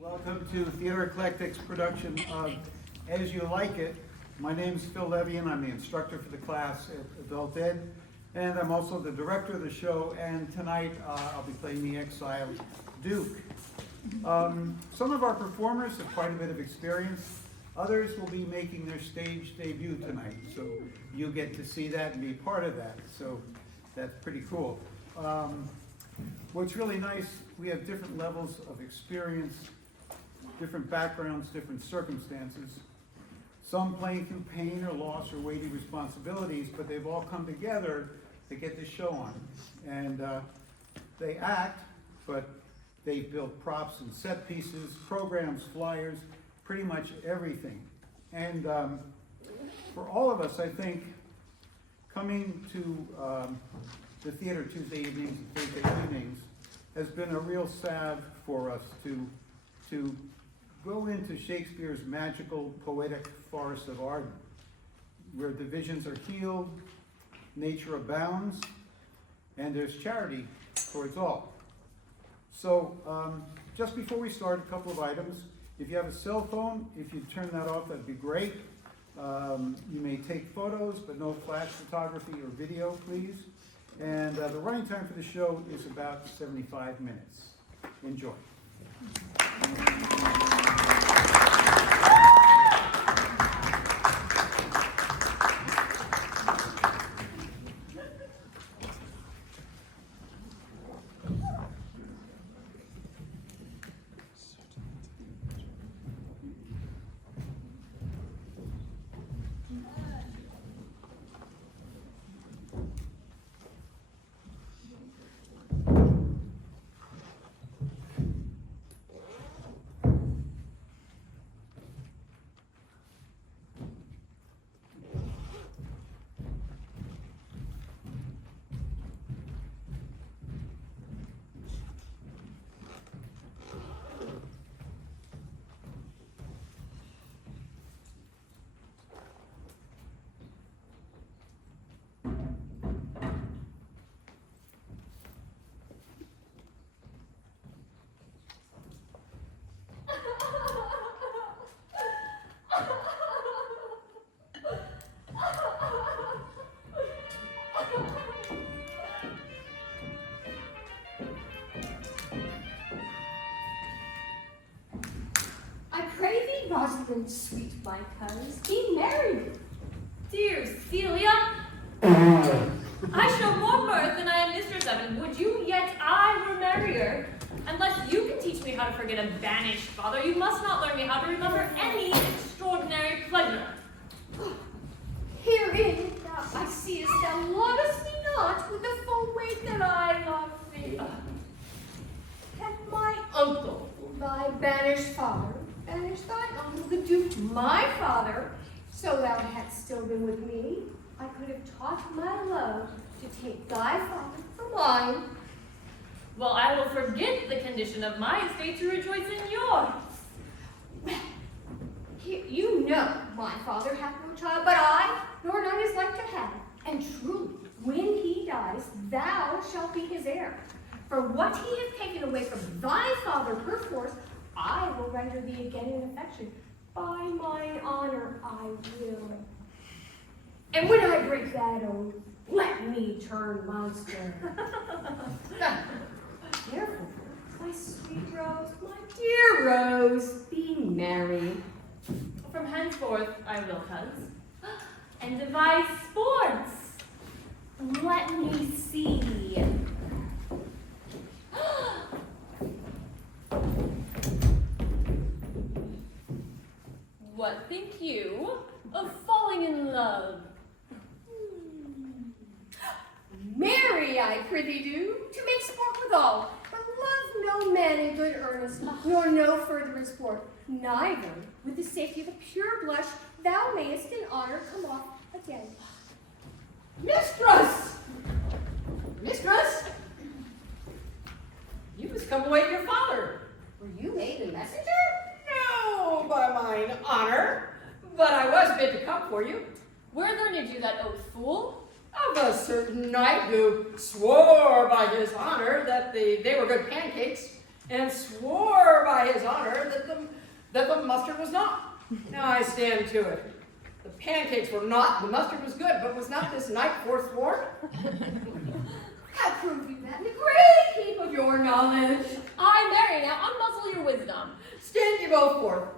Welcome to Theater Eclectic's production of As You Like It. My name is Phil Levy and I'm the instructor for the class at Adult Ed. And I'm also the director of the show, and tonight I'll be playing the exiled Duke. Some of our performers have quite a bit of experience. Others will be making their stage debut tonight, so you get to see that and be part of that. So that's pretty cool. What's really nice, we have different levels of experience, different backgrounds, different circumstances. Some playing through pain or loss or weighty responsibilities, but they've all come together to get this show on. And they act, but they've built props and set pieces, programs, flyers, pretty much everything. And for all of us, I think, coming to the theater Tuesday evenings and Thursday evenings has been a real salve for us to go into Shakespeare's magical, poetic forest of Arden, where divisions are healed, nature abounds, and there's charity towards all. So just before we start, a couple of items. If you have a cell phone, if you turn that off, that'd be great. You may take photos, but no flash photography or video, please. And the running time for the show is about 75 minutes. Enjoy. Rosalind, sweet my coz, be merry. Dear Celia, I show more mirth than I am mistress of, and would you yet I were merrier. Unless you can teach me how to forget a banished father, you must not learn me how to remember any extraordinary pleasure. Herein thou I seest thou lovest me not with the full weight that I love thee. Had my uncle, thy banished father, banished thy uncle the Duke to my father, so thou hadst still been with me, I could have taught my love to take thy father for mine. Well, I will forget the condition of my estate to rejoice in yours. Well, you know my father hath no child but I, nor none is like to have. And truly, when he dies, thou shalt be his heir. For what he hath taken away from thy father perforce, I will render thee again in affection. By mine honor I will. And when I break that oath, let me turn monster. Careful, my sweet Rose, my dear Rose, be merry. From henceforth I will, coz, and devise sports. Let me see. What think you of falling in love? Marry, I prithee do, to make sport withal, but love no man in good earnest, nor no further sport, neither with the safety of a pure blush thou mayest in honor come off again. Mistress! Mistress! You must come away your father. Were you made a messenger? No, by mine honor, but I was bid to come for you. Where learned you that oath, fool? Of a certain knight who swore by his honor that they were good pancakes, and swore by his honor that the mustard was not. Now I stand to it. The pancakes were not, the mustard was good, but was not this knight forsworn? I prove you that in the great heap of your knowledge. I, Mary, now unmuzzle your wisdom. Stand ye both forth,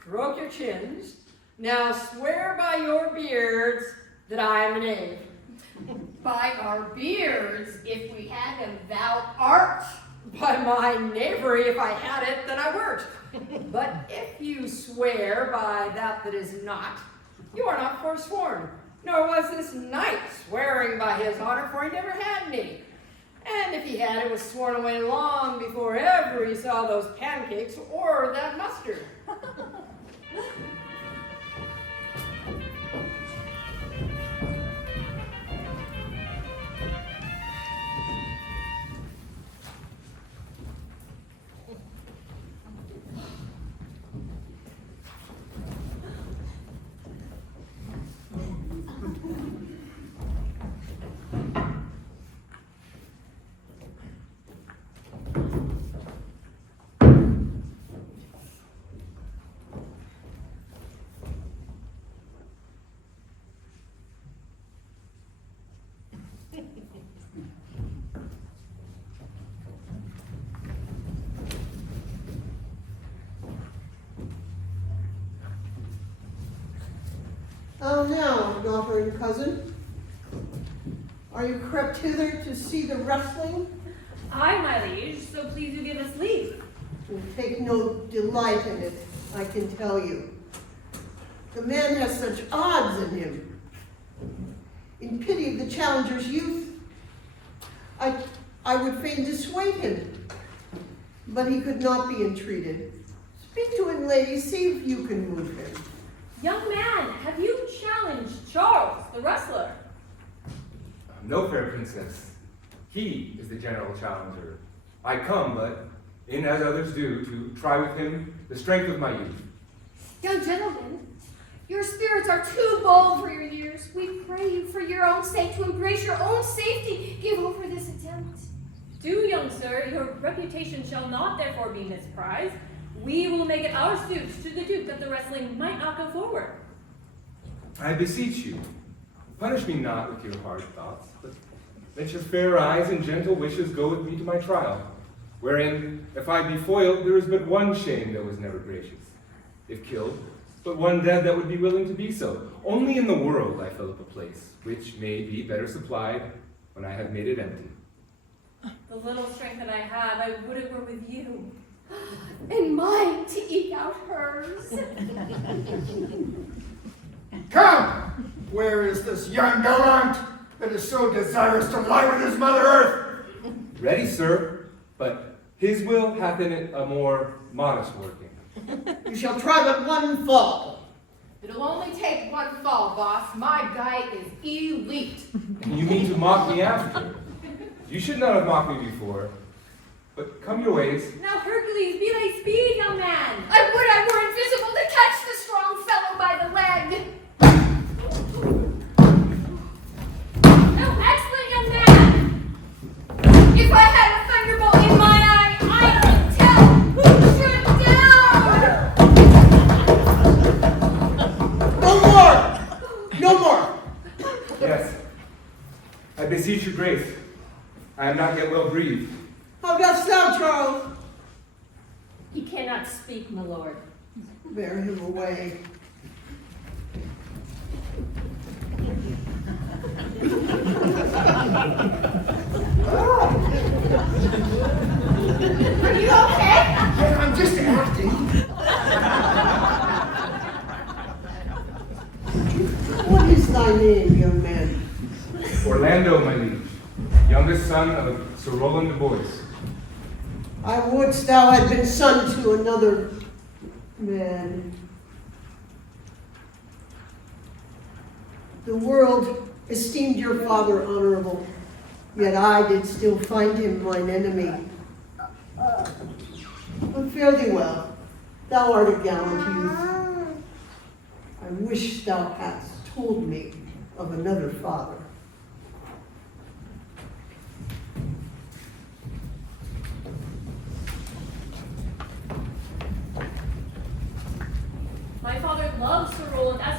stroke your chins, now swear by your beards that I am a knave. By our beards, if we had them, thou art. By my knavery, if I had it, then I weren't. But if you swear by that is not, you are not forsworn, nor was this knight swearing by his honor, for he never had any. And if he had, it was sworn away long before ever he saw those pancakes or that mustard. How now, daughter and cousin? Are you crept hither to see the wrestling? Aye, my liege, so please you give us leave. You take no delight in it, I can tell you. The man has such odds in him. In pity of the challenger's youth, I would fain dissuade him, but he could not be entreated. Speak to him, lady, see if you can move him. Young man, have you challenged Charles, the wrestler? No, fair princess. He is the general challenger. I come, but, in as others do, to try with him the strength of my youth. Young gentlemen, your spirits are too bold for your years. We pray you for your own sake to embrace your own safety. Give over this attempt. Do, young sir, your reputation shall not therefore be misprized. We will make it our suit to the Duke that the wrestling might not go forward. I beseech you, punish me not with your hard thoughts, but let your fair eyes and gentle wishes go with me to my trial, wherein, if I be foiled, there is but one shame that was never gracious. If killed, but one dead that would be willing to be so. Only in the world I fill up a place, which may be better supplied when I have made it empty. The little strength that I have, I would it were with you. And mine to eke out hers. Come! Where is this young gallant that is so desirous to lie with his mother earth? Ready, sir, but his will hath in it a more modest working. You shall try but one fall. It'll only take one fall, boss. My diet is elite. And you mean to mock me after? You should not have mocked me before. But come your ways. Now, Hercules, be thy speed, young man. I would I were invisible to catch the strong fellow by the leg. Now, excellent young man. If I had a thunderbolt in my eye, I could tell who should down. No more! No more! Yes. I beseech your grace. I am not yet well breathed. How dost thou, Charles? He cannot speak, my lord. Bear him away. Are you okay? I'm just acting. What is thy name, young man? Orlando, my liege, youngest son of Sir Roland de Bois. I wouldst thou had been son to another man. The world esteemed your father honorable, yet I did still find him mine enemy. But fare thee well, thou art a gallant youth. I wish thou hadst told me of another father.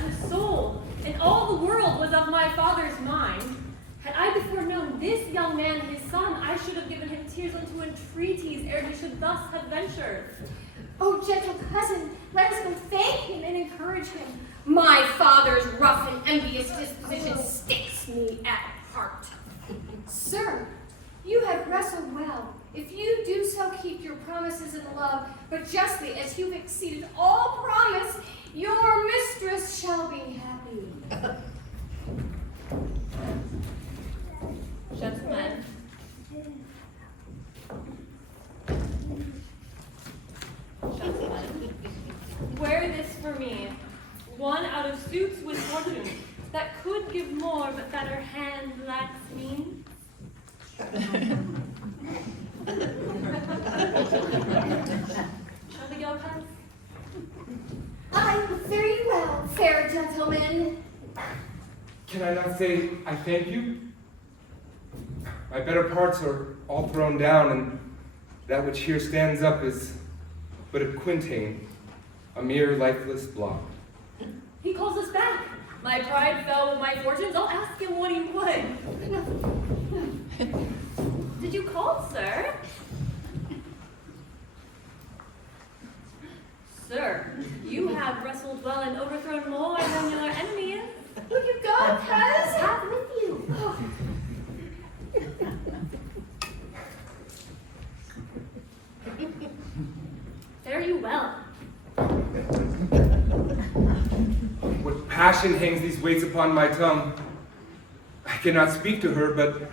his soul, and all the world was of my father's mind. Had I before known this young man his son, I should have given him tears unto entreaties ere he should thus have ventured. Oh, gentle cousin, let us go thank him and encourage him. My father's rough and envious disposition sticks me at heart. Sir, you have wrestled well. If you do so, keep your promises in love, but justly, as you've exceeded all promise, your mistress shall be happy. Gentlemen, wear this for me, one out of suits with fortune, that could give more, but that her hand lacks means. Shall we go, Cuz? Aye, very well, fair gentlemen. Can I not say I thank you? My better parts are all thrown down, and that which here stands up is but a quintain, a mere lifeless block. He calls us back. My pride fell with my fortunes. I'll ask him what he would. Did you call, sir? Sir, you have wrestled well and overthrown more than your enemy is. Will you go, cuz? Have with you. Fare you well. What passion hangs these weights upon my tongue? I cannot speak to her, but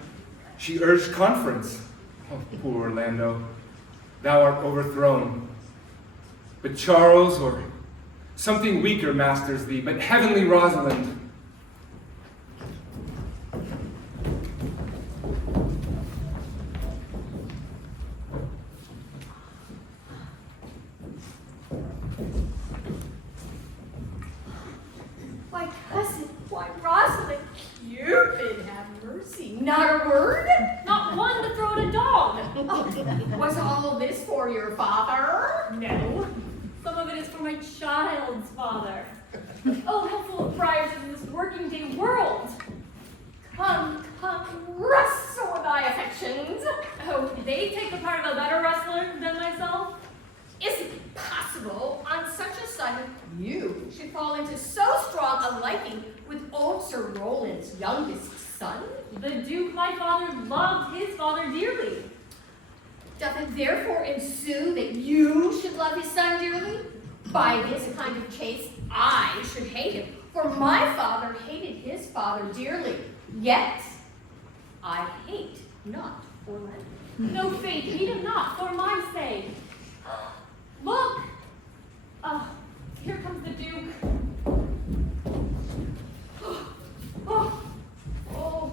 she urged conference. Oh, poor Orlando, thou art overthrown. But Charles, or something weaker, masters thee, but heavenly Rosalind. Why, cousin, why, Rosalind, Cupid, have mercy. Not a word? Not one to throw at a dog. Oh, was all this for your father? No. Some of it is for my child's father. Oh, how full of briars is this working day world. Come, wrestle with thy affections. Oh, they take the part of a better wrestler than myself? Is it possible, on such a sudden, you should fall into so strong a liking with old Sir Roland's youngest son? The Duke, my father, loved his father dearly. Doth it therefore ensue that you should love his son dearly? By this kind of chase, I should hate him, for my father hated his father dearly. Yet, I hate not Orlando. No faith, hate him not for my sake. Look! Here comes the Duke. Oh,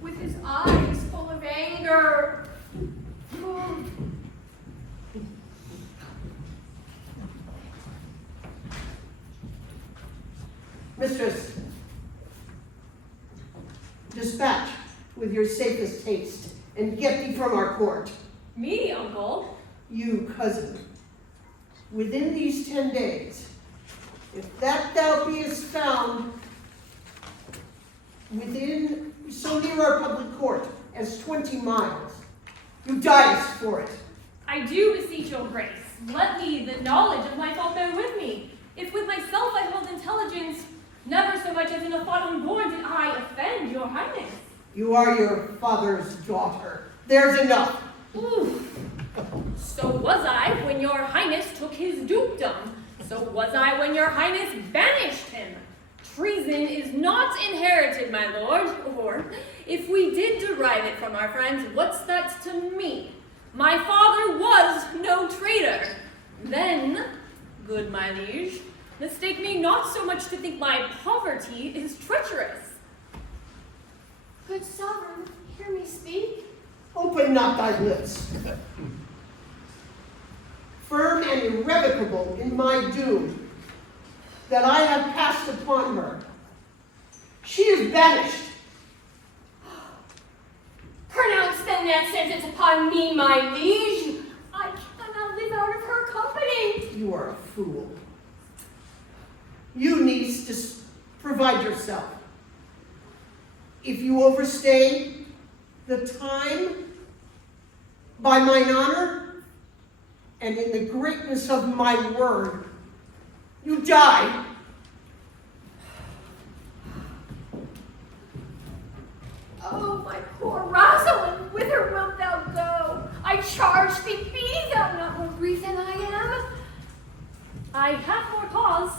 with his eyes full of anger. Mistress, dispatch with your safest haste and get thee from our court. Me, uncle? You, cousin, within these 10 days, if that thou beest found within so near our public court as 20 miles, you diest for it. I do beseech your grace. Let me the knowledge of my fault bear with me. If with myself I hold intelligence, never so much as in a thought unborn did I offend your highness. You are your father's daughter. There's enough. Oof. So was I when your highness took his dukedom. So was I when your highness banished him. Treason is not inherited, my lord, or if we did derive it from our friends, what's that to me? My father was no traitor. Then, good my liege, mistake me not so much to think my poverty is treacherous. Good sovereign, hear me speak. Open not thy lips. Firm and irrevocable in my doom that I have passed upon her. She is banished. Pronounce then that sentence upon me, my liege. I cannot live out of her company. You are a fool. You, niece, provide yourself. If you overstay the time, by mine honor and in the greatness of my word, you die. Oh, my poor Rosalind, whither wilt thou go? I charge thee, be thou not more grief than I am. I have more cause.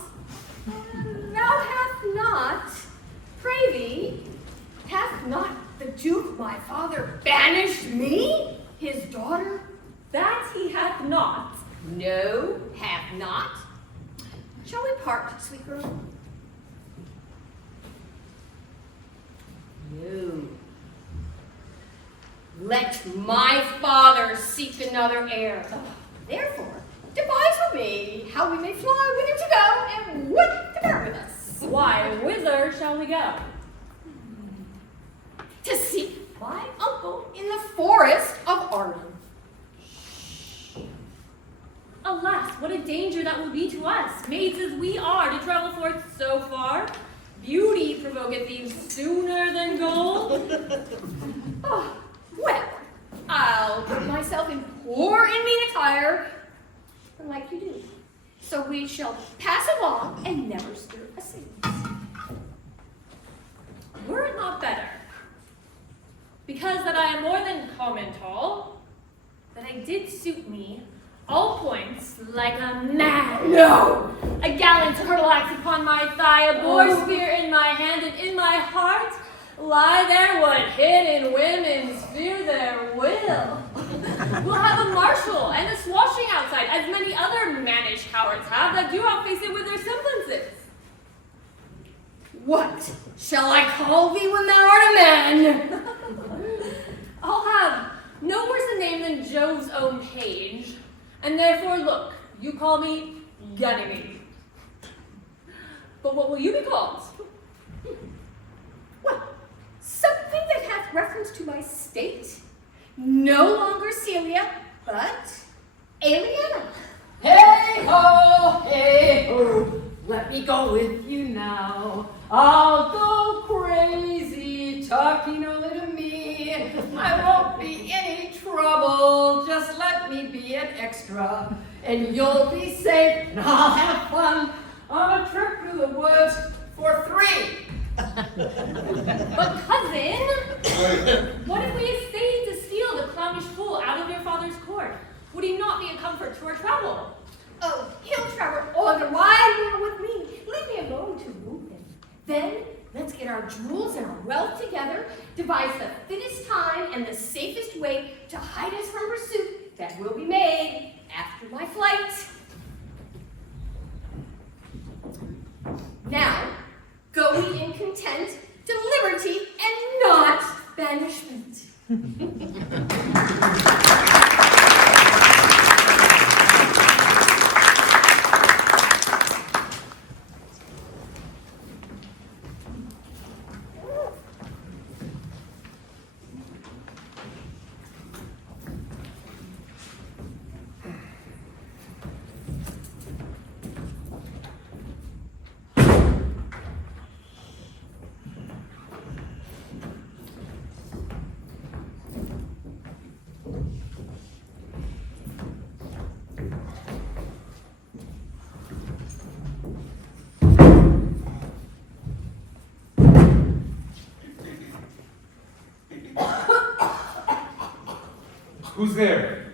Thou hast not, pray thee, hath not the Duke my father banished me, his daughter? That he hath not. No, hath not. Shall we part, sweet girl? No. Let my father seek another heir. Therefore, devise with me how we may fly, whither to go, and what to bear with us. Why, whither shall we go? To seek my uncle in the forest of Arden. Alas, what a danger that will be to us, maids as we are, to travel forth so far. Beauty provoketh thee sooner than gold. Oh, well, I'll put myself in poor and mean attire, like you do. So we shall pass along and never stir a saint. Were it not better, because that I am more than common tall, that I did suit me all points like a man. No! A gallant hurdle axe upon my thigh, a boar spear in my hand, and in my heart lie there what hidden women fear their will. We'll have a marshal and a swashing outside, as many other mannish cowards have that do outface it with their semblances. What shall I call thee when thou art a man? I'll have no worse a name than Jove's own page, and therefore look, you call me Ganymede. But what will you be called? Well, something that hath reference to my state. No longer Celia, but Aliena. Hey ho, hey ho, let me go with you now. I'll go crazy talking only to me. I won't be any trouble, just let me be an extra. And you'll be safe, and I'll have fun on a trip through the woods for 3. But cousin, what if we essayed to steal the clownish fool out of your father's court? Would he not be a comfort to our travel? Oh, he'll travel all the while with me. Leave me alone to woo him. Then let's get our jewels and our wealth together, devise the fittest time and the safest way to hide us from pursuit that will be made after my flight. Now, go we in content to liberty and not banishment. Who's there?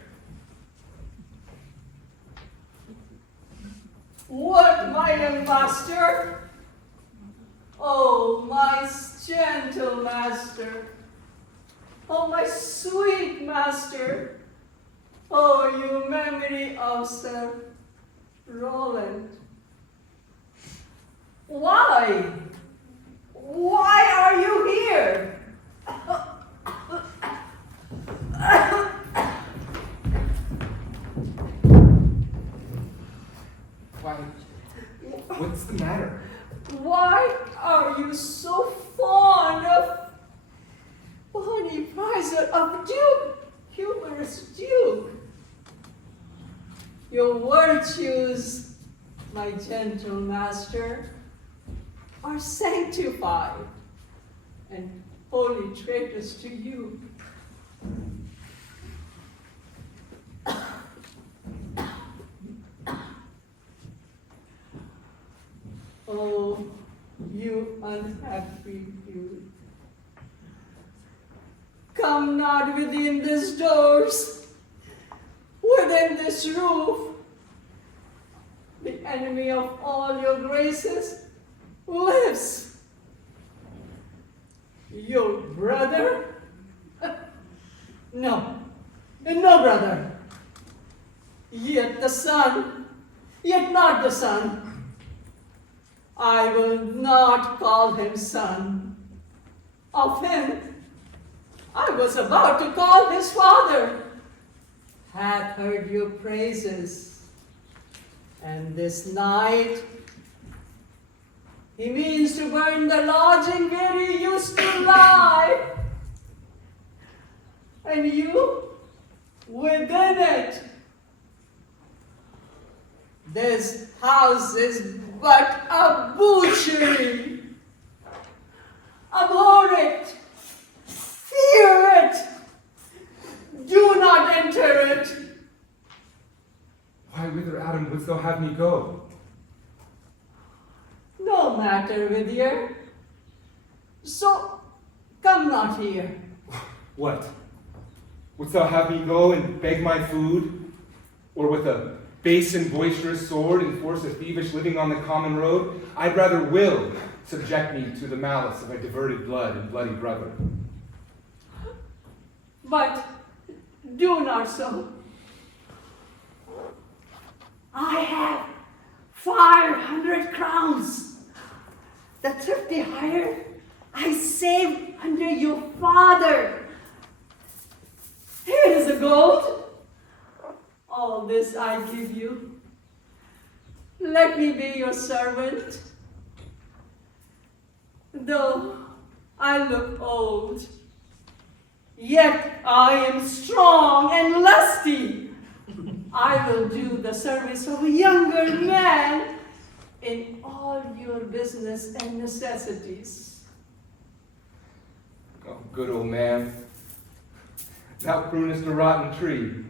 What, my young master? Oh, my gentle master. Oh, my sweet master. Oh, you memory of Sir Roland. Why? Why are you here? Why, what's the matter? Why are you so fond of Bonnie Prizer of Duke, humorous Duke? Your virtues, my gentle master, are sanctified and holy traitors to you. Oh, you unhappy youth. Come not within these doors, within this roof. The enemy of all your graces lives. Your brother? No, no brother. Yet the son, yet not the son. I will not call him son. Of him, I was about to call his father. Hath heard your praises, and this night he means to burn the lodging where he used to lie, and you within it. This house is but a butchery. Abhor it, fear it, do not enter it. Why, whither, Adam, wouldst thou have me go? No matter, Whittier. So come not here. What? Wouldst thou have me go and beg my food? Or with a base and boisterous sword enforce a thievish living on the common road? I'd rather will subject me to the malice of a diverted blood and bloody brother. But do not so. I have 500 crowns. The thrifty hire I saved under your father. Here is the gold. All this I give you. Let me be your servant. Though I look old, yet I am strong and lusty. I will do the service of a younger man in all your business and necessities. Oh, good old man, thou prunest a rotten tree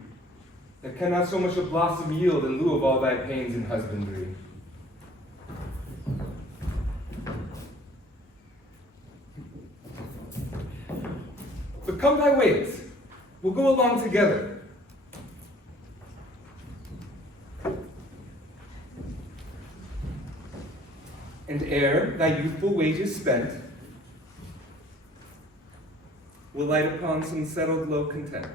that cannot so much a blossom yield in lieu of all thy pains in husbandry. But come thy ways, we'll go along together. And ere thy youthful wages spent, will light upon some settled low content.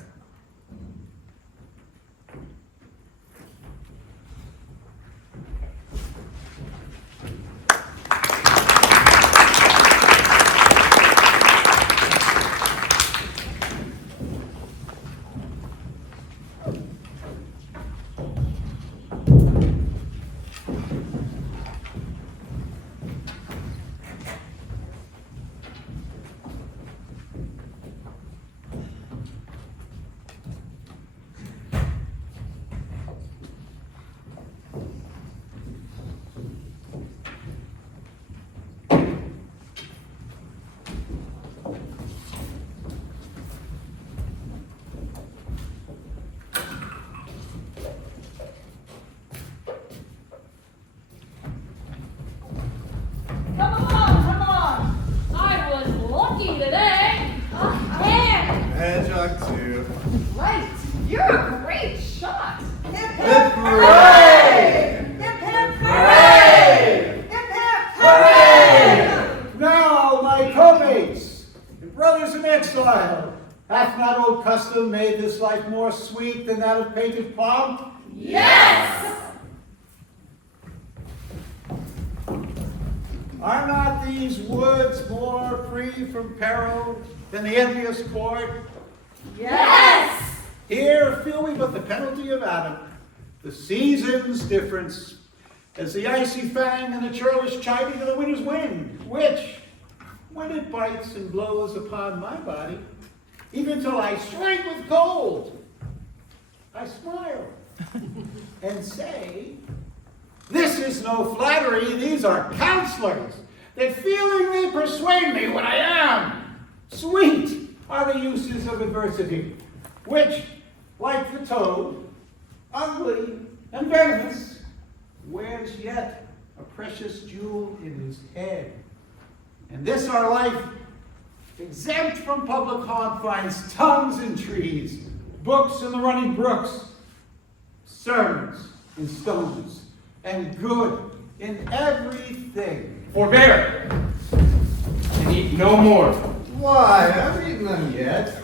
Right, you're a great shot. Hip, Hip, hooray! Hip, hip, hooray! Hip, hip, hooray! Now, my co-mates, and brothers in exile, hath not old custom made this life more sweet than that of painted palm? Yes! Are not these woods more free from peril than the envious court? Yes! Here feel we but the penalty of Adam, the season's difference, as the icy fang and the churlish chiding of the winter's wind, which, when it bites and blows upon my body, even till I shrink with cold, I smile and say, this is no flattery, these are counselors. that feelingly persuade me what I am. Sweet are the uses of adversity, which, like the toad, ugly and venomous, wears yet a precious jewel in his head. And this our life, exempt from public haunt, finds tongues in trees, books in the running brooks, sermons in stones, and good in everything. Forbear, and eat no more, Why, I haven't eaten them yet.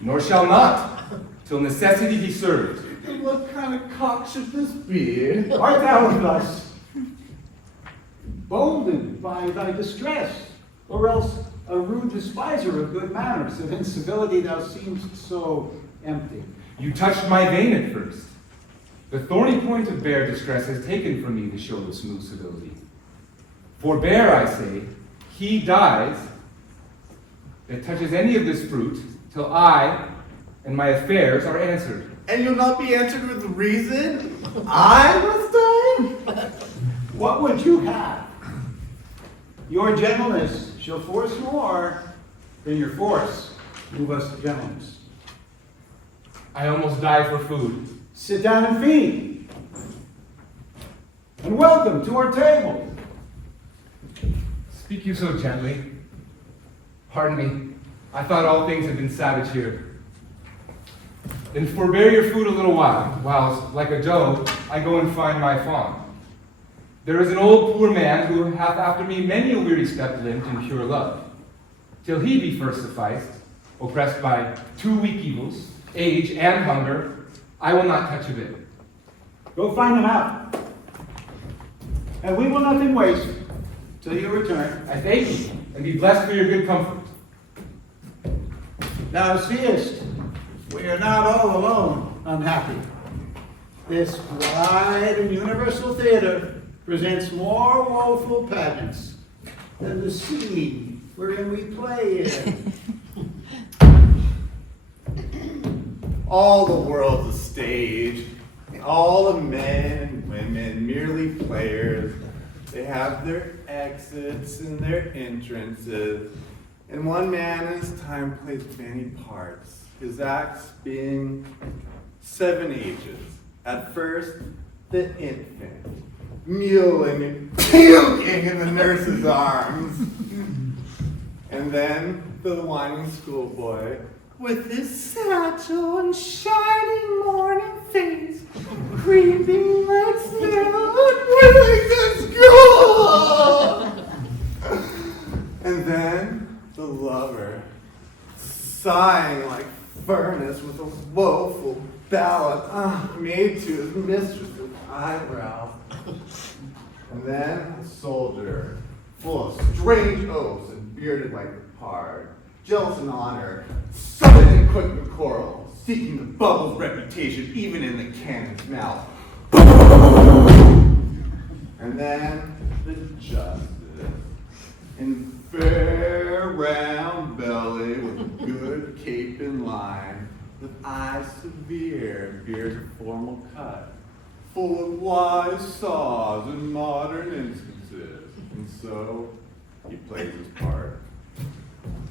nor shall not, till necessity be served. What kind of cock should this be? Art thou thus boldened by thy distress, or else a rude despiser of good manners, and in civility thou seemst so empty? You touched my vein at first. The thorny point of bare distress has taken from me the show of smooth civility. Forbear, I say, he dies that touches any of this fruit, till I and my affairs are answered. And you'll not be answered with reason? I must die? What would you have? Your gentleness shall force more than your force move us to gentleness. I almost die for food. Sit down and feed. And welcome to our table. Speak you so gently. Pardon me, I thought all things had been savage here. Then forbear your food a little whilst, like a doe, I go and find my fawn. There is an old poor man who hath after me many a weary step limped in pure love, till he be first sufficed, oppressed by 2 weak evils, age and hunger, I will not touch a bit. Go find them out. And we will nothing waste till you return. I thank you, and be blessed for your good comfort. Thou seest, we are not all alone unhappy. This wide and universal theater presents more woeful pageants than the sea wherein we play in. All the world's a stage. All the men and women merely players. They have their exits and their entrances. And one man in his time plays many parts, his acts being 7 ages. At first, the infant, mewling and puking in the nurse's arms. And then the whining schoolboy, with his satchel and shining morning face, creeping like snow and willing to school. And then the lover, sighing like furnace with a woeful ballad made to his mistress's eyebrow. And then the soldier, full of strange oaths and bearded like a pard, jealous in honor, summoning quick the quarrel, seeking the bubble's reputation even in the cannon's mouth. And then the justice, in fair round belly with a good cape in line, with eyes severe and beard of formal cut, full of wise saws and modern instances. And so he plays his part.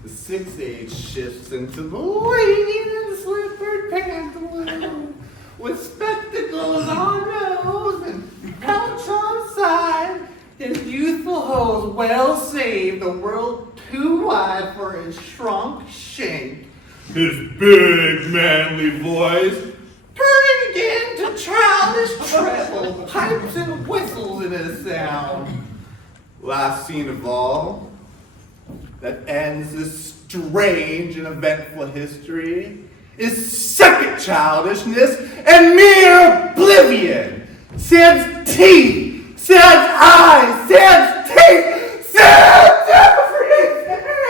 The 6th age shifts into the lady in slippered pantaloons, with spectacles on nose and pouch on side. His youthful hose well saved, the world too wide for his shrunk shank. His big manly voice turning again to childish treble, pipes and whistles in his sound. Last scene of all, that ends this strange and eventful history, is second childishness and mere oblivion. Sans teeth, sans eyes, sans teeth, sans everything!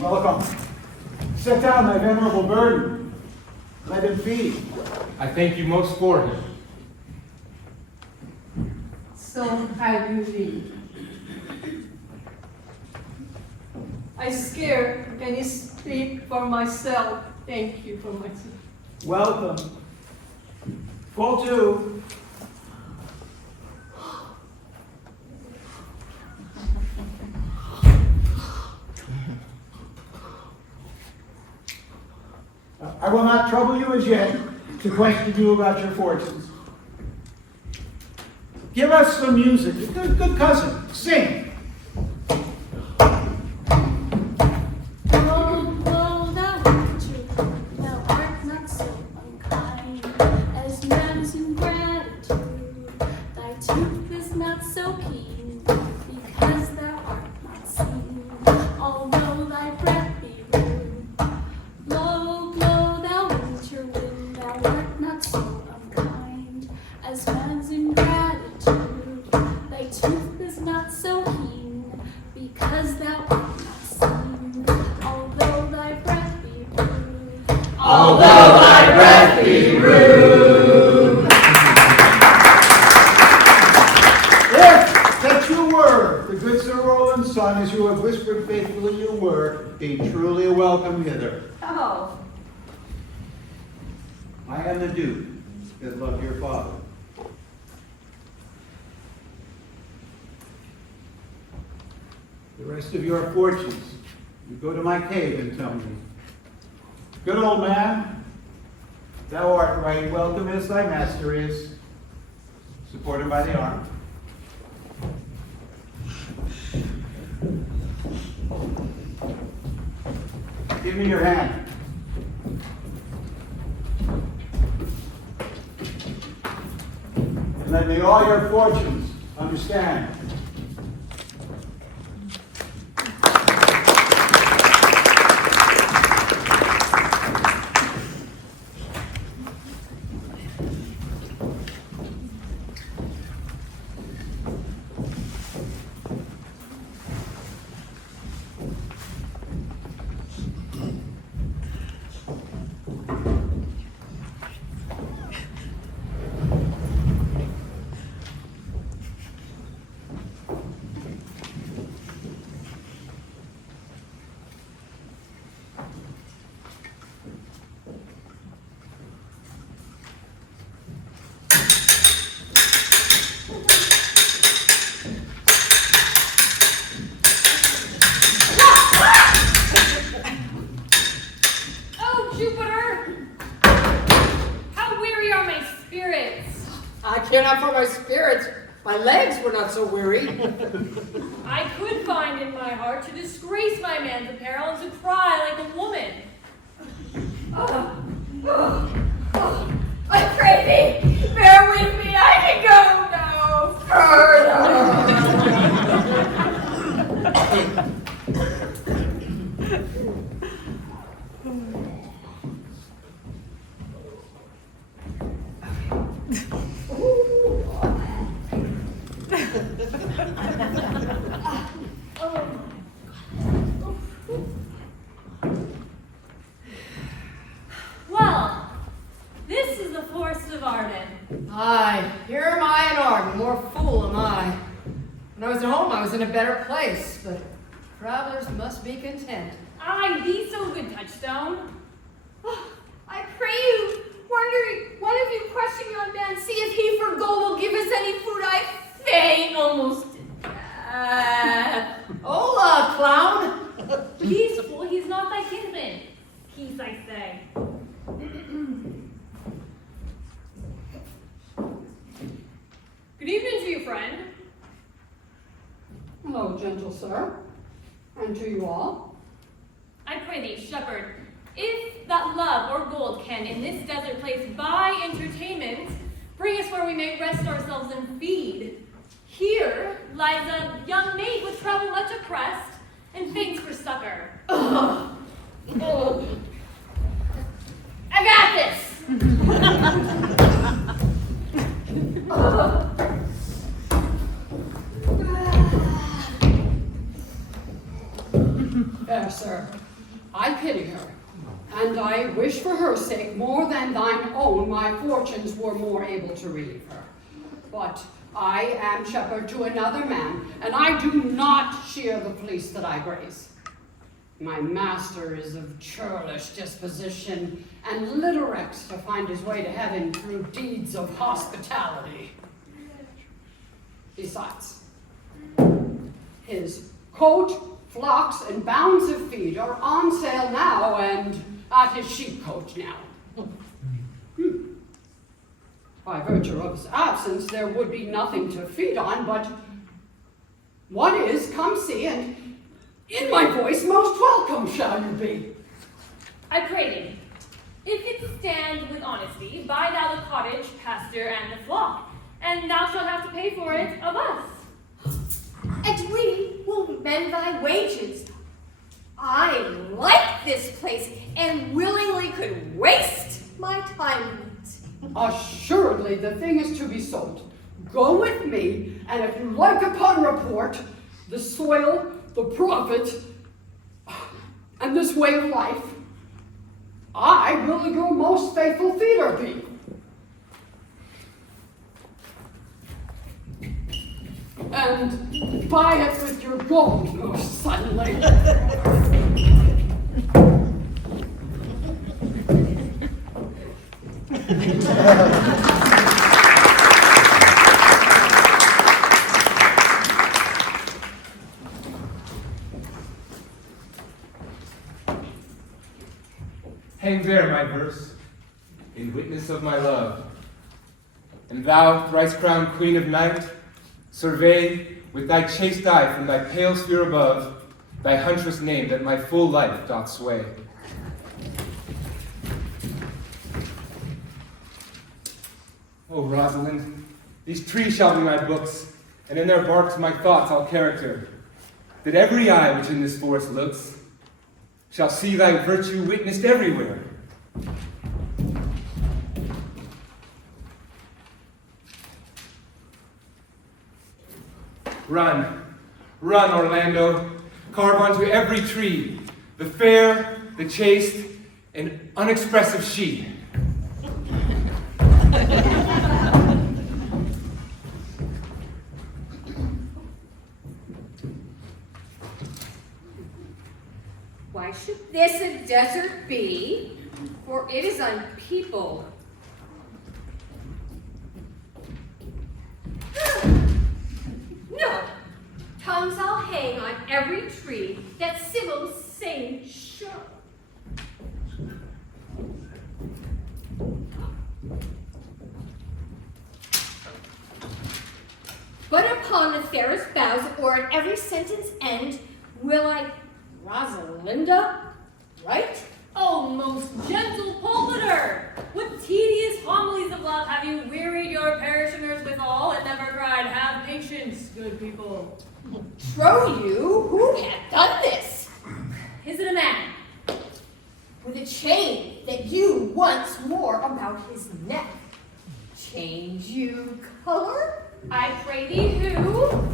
Welcome. Set down thy venerable burden. Let him feed. I thank you most for him. So have you been? I scarce can speak for myself. Thank you for myself. Welcome. Fall to. I will not trouble you as yet to question you about your fortunes. Give us some music. Good cousin, sing. Oh, thou winter, thou art not so unkind as man's ingratitude. Thy tooth is not so keen because thou art not seen, although thy breath be rude. Blow, blow, thou winter wind, thou art not so unkind as man's ingratitude. Thy tooth is not so keen because thou art not seen, although thy breath be rude. Although thy breath be rude. If that you were the good Sir Roland's son, as you have whispered faithfully you were, be truly welcome hither. Oh, I am the Duke that loved your father. The rest of your fortunes, you go to my cave and tell me. Good old man, thou art right welcome as thy master is, supported by the arm. Give me your hand. And let me all your fortunes understand. Oh, Jupiter! How weary are my spirits! I care not for my spirits. My legs were not so weary. I could find in my heart to disgrace my man's apparel and to cry like a woman. I pray thee, bear with me, I can go no Well, this is the forest of Arden. Aye, here am I in Arden, more fool am I. When I was at home, I was in a better place, but travelers must be content. Aye, thee so good touchstone. I pray you, one of you question yon man, see if he for gold will give us any food. I faint almost to death. Hola, clown! Peaceful, he's not thy kinsman. Peace, I say. Good evening to you, friend. Hello, gentle sir, and to you all. I pray thee, shepherd, if that love or gold can in this desert place buy entertainment, bring us where we may rest ourselves and feed. Here lies a young maid with travel much oppressed and faints for succor. I got this! Fair sir, I pity her, and I wish for her sake more than thine own my fortunes were more able to relieve her. But I am shepherd to another man, and I do not shear the fleece that I graze. My master is of churlish disposition and literate to find his way to heaven through deeds of hospitality. Besides, his coat, flocks, and bounds of feed are on sale now and at his sheepcote now. By virtue of his absence, there would be nothing to feed on, but what is, come see, and in my voice most welcome shall you be. I pray thee, if it stand with honesty, buy thou the cottage, pasture, and the flock, and thou shalt have to pay for it of us. And we will mend thy wages. I like this place and willingly could waste my time in it. Assuredly the thing is to be sold. Go with me, and if you like upon report, the soil, the profit, and this way of life, I will your most faithful feeder be. And buy it with your gold most suddenly. Hang there my verse, in witness of my love. And thou, thrice-crowned queen of night, survey with thy chaste eye from thy pale sphere above thy huntress name that my full life doth sway. O Rosalind, these trees shall be my books, and in their barks my thoughts I'll character, that every eye which in this forest looks shall see thy virtue witnessed everywhere. Run, run, Orlando, carve onto every tree the fair, the chaste, and unexpressive she. Why should this a desert be? For it is unpeopled. No, tongues I'll hang on every tree that Sybil's saying show. But upon the fairest boughs, or at every sentence end, will I Rosalinda, right? Oh, most gentle pulpiter! What tedious homilies of love have you wearied your parishioners withal, and never cried, have patience, good people? Trow you, who hath done this? Is it a man? With a chain that you once wore about his neck. Change you color? I pray thee, who?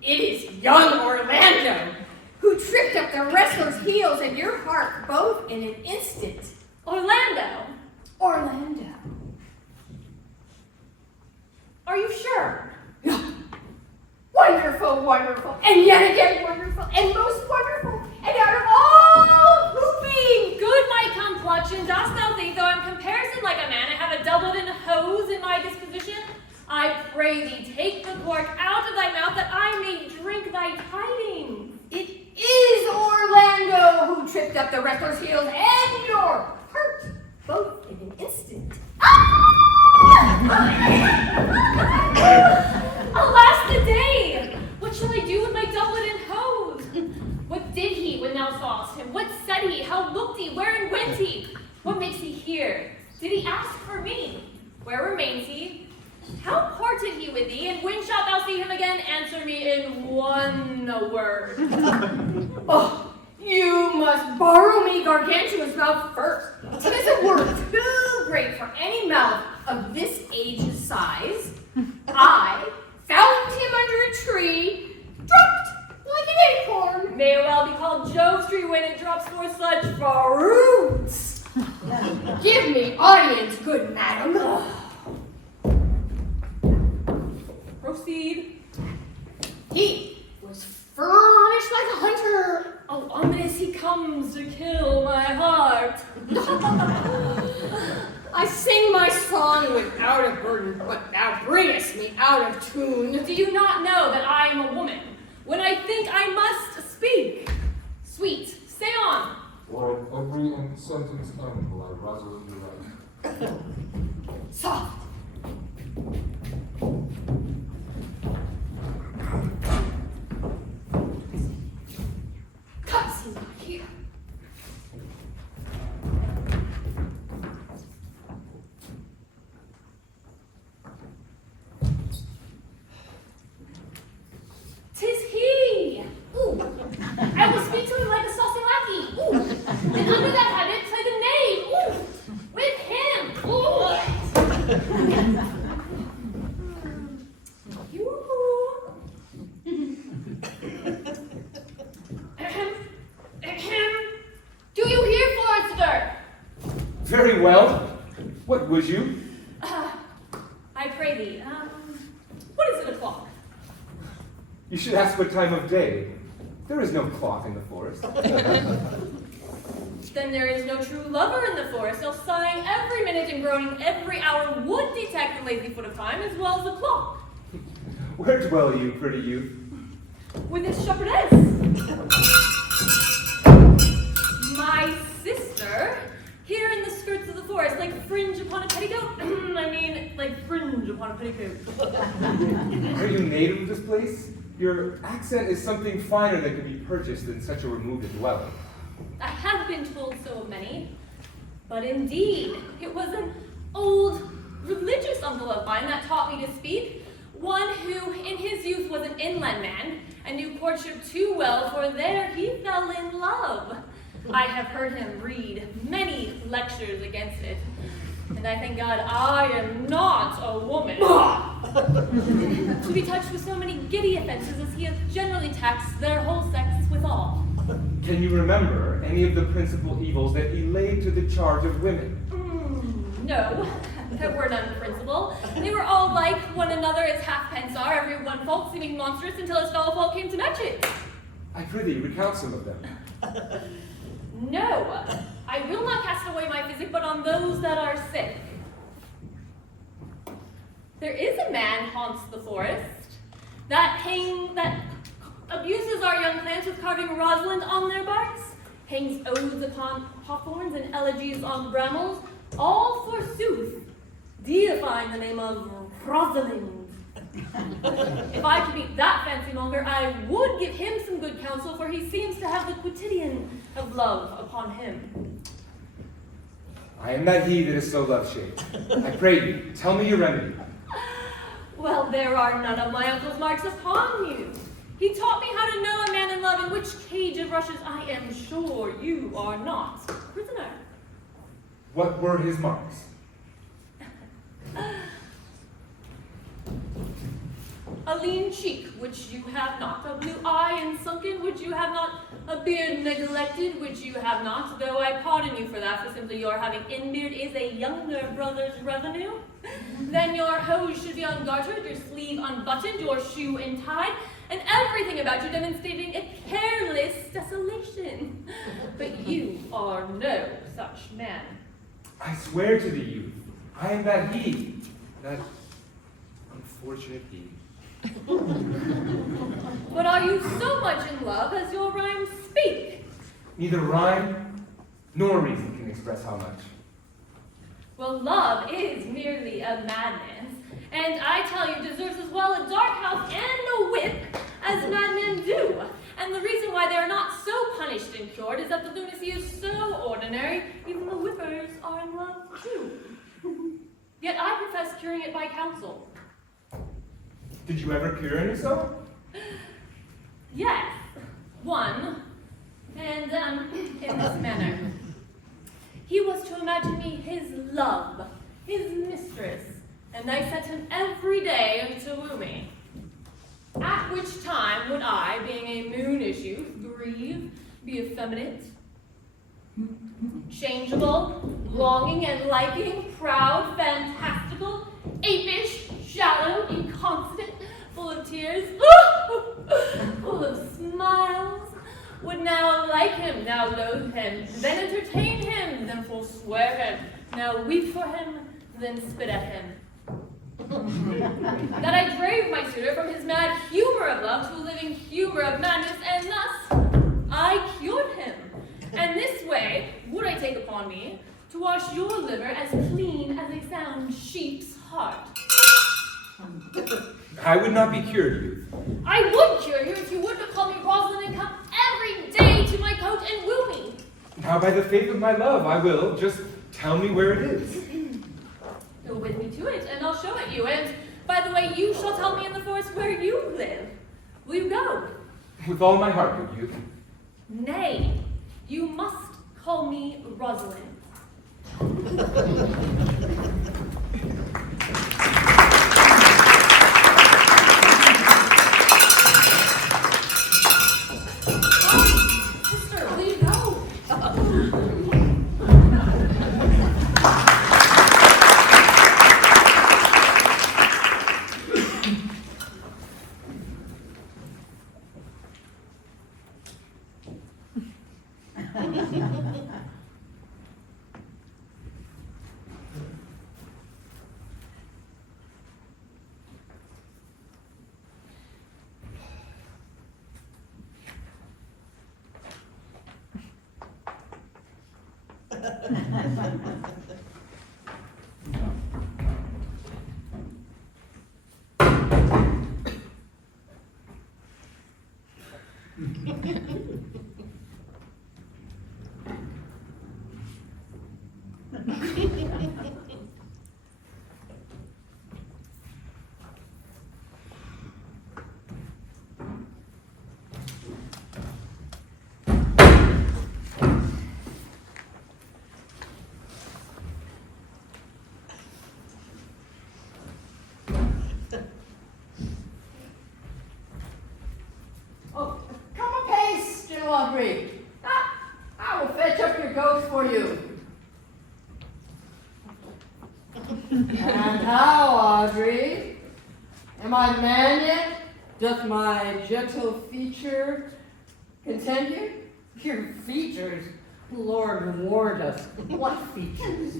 It is young Orlando, who tripped up the wrestler's heels and your heart both in an instant. Orlando? Orlando. Are you sure? Wonderful, wonderful, and yet again wonderful, and most wonderful, and out of all hooping. Good my complexion, dost thou think, though I'm comparison like a man, I have a doublet and hose in my disposition? I pray thee, take the cork out of thy mouth, that I may drink thy tidings. It is Orlando who tripped up the wrestler's heels and your heart, both in an instant. Alas the day! What shall I do with my doublet and hose? What did he when thou sawest him? What said he? How looked he? Wherein went he? What makes he here? Did he ask for me? Where remains he? How parted he with thee? And when shalt thou see him again? Answer me in one word. Oh, you must borrow me Gargantua's mouth first. 'Tis a word too great for any mouth of this age's size. I found him under a tree, dropped like an acorn. May it well be called Jove's tree when it drops forth such Roots. Give me audience, good madam. Proceed. he was furnished like a hunter. Oh, ominous, he comes to kill my heart. I sing my song without a burden, but thou bringest me out of tune. Do you not know that I am a woman? When I think I must speak. Sweet, say on. For at every sentence end will I Rosalind write. Soft. Comes he not here? Tis he! Ooh. I will speak to him like a saucy lackey. Ooh. And under that habit, play the knave. Ooh. With him. Ooh. Ahem. Ahem. Do you hear, Forester? Very well. What would you? I pray thee, what is it o'clock? You should ask what time of day. There is no clock in the forest. Then there is no true lover in the forest, else sighing every minute and groaning every hour would detect the lazy foot of time as well as the clock. Where dwell you, pretty youth? With this shepherdess. My sister, here in the skirts of the forest, like fringe upon a petticoat. I mean, like fringe upon a petticoat. Are you native of this place? Your accent is something finer that can be purchased in such a removed dwelling. I have been told so of many, but indeed, it was an old religious uncle of mine that taught me to speak, one who in his youth was an inland man, and knew courtship too well, for there he fell in love. I have heard him read many lectures against it, and I thank God I am not a woman. To be touched with so many giddy offenses as he hath generally taxed their whole sex withal. Can you remember any of the principal evils that he laid to the charge of women? No, there were none principal. They were all like one another as halfpence are, every one fault seeming monstrous until his fellow fault came to match it. I prithee, recount some of them. No, I will not cast away my physic, but on those that are sick. There is a man haunts the forest, that abuses our young plants with carving Rosalind on their barks, hangs odes upon hawthorns and elegies on brambles, all forsooth, deifying the name of Rosalind. If I could meet that fancy monger, I would give him some good counsel, for he seems to have the quotidian of love upon him. I am that he that is so love-shaped. I pray you, tell me your remedy. Well, there are none of my uncle's marks upon you. He taught me how to know a man in love, in which cage of rushes I am sure you are not prisoner. What were his marks? A lean cheek, which you have not, a blue eye and sunken, which you have not, a beard neglected, which you have not, though I pardon you for that, for simply your having in-beard is a younger brother's revenue. Then your hose should be ungartered, your sleeve unbuttoned, your shoe untied, and everything about you demonstrating a careless desolation. But you are no such man. I swear to the youth, I am that he, that unfortunate he. But are you so much in love as your rhymes speak? Neither rhyme nor reason can express how much. Well, love is merely a madman's, and I tell you deserves as well a dark house and a whip as madmen do. And the reason why they are not so punished and cured is that the lunacy is so ordinary, even the whippers are in love too. Yet I profess curing it by counsel. Did you ever cure any so? Yes, one, and in this manner. He was to imagine me his love, his mistress, and I set him every day to woo me. At which time would I, being a moonish youth, grieve, be effeminate, changeable, longing and liking, proud, fantastical, apish, shallow, inconstant, full of tears, him, now loathe him, then entertain him, then forswear him, now weep for him, then spit at him. That I drave my suitor from his mad humor of love to a living humor of madness, and thus I cured him. And this way would I take upon me to wash your liver as clean as a sound sheep's heart. I would not be cured, youth. I would cure you if you would but call me Rosalind and come every day to my coach and woo me. Now, by the faith of my love, I will. Just tell me where it is. Go with me to it, and I'll show it you. And by the way, you shall tell me in the forest where you live. Will you go? With all my heart, good youth. Nay, you must call me Rosalind. Sister, will you go? Oh, come apace, still Audrey. I will fetch up your goats for you. And how, Audrey? Am I the man yet? Doth my gentle feature content you? Your features? Lord warned us. What features?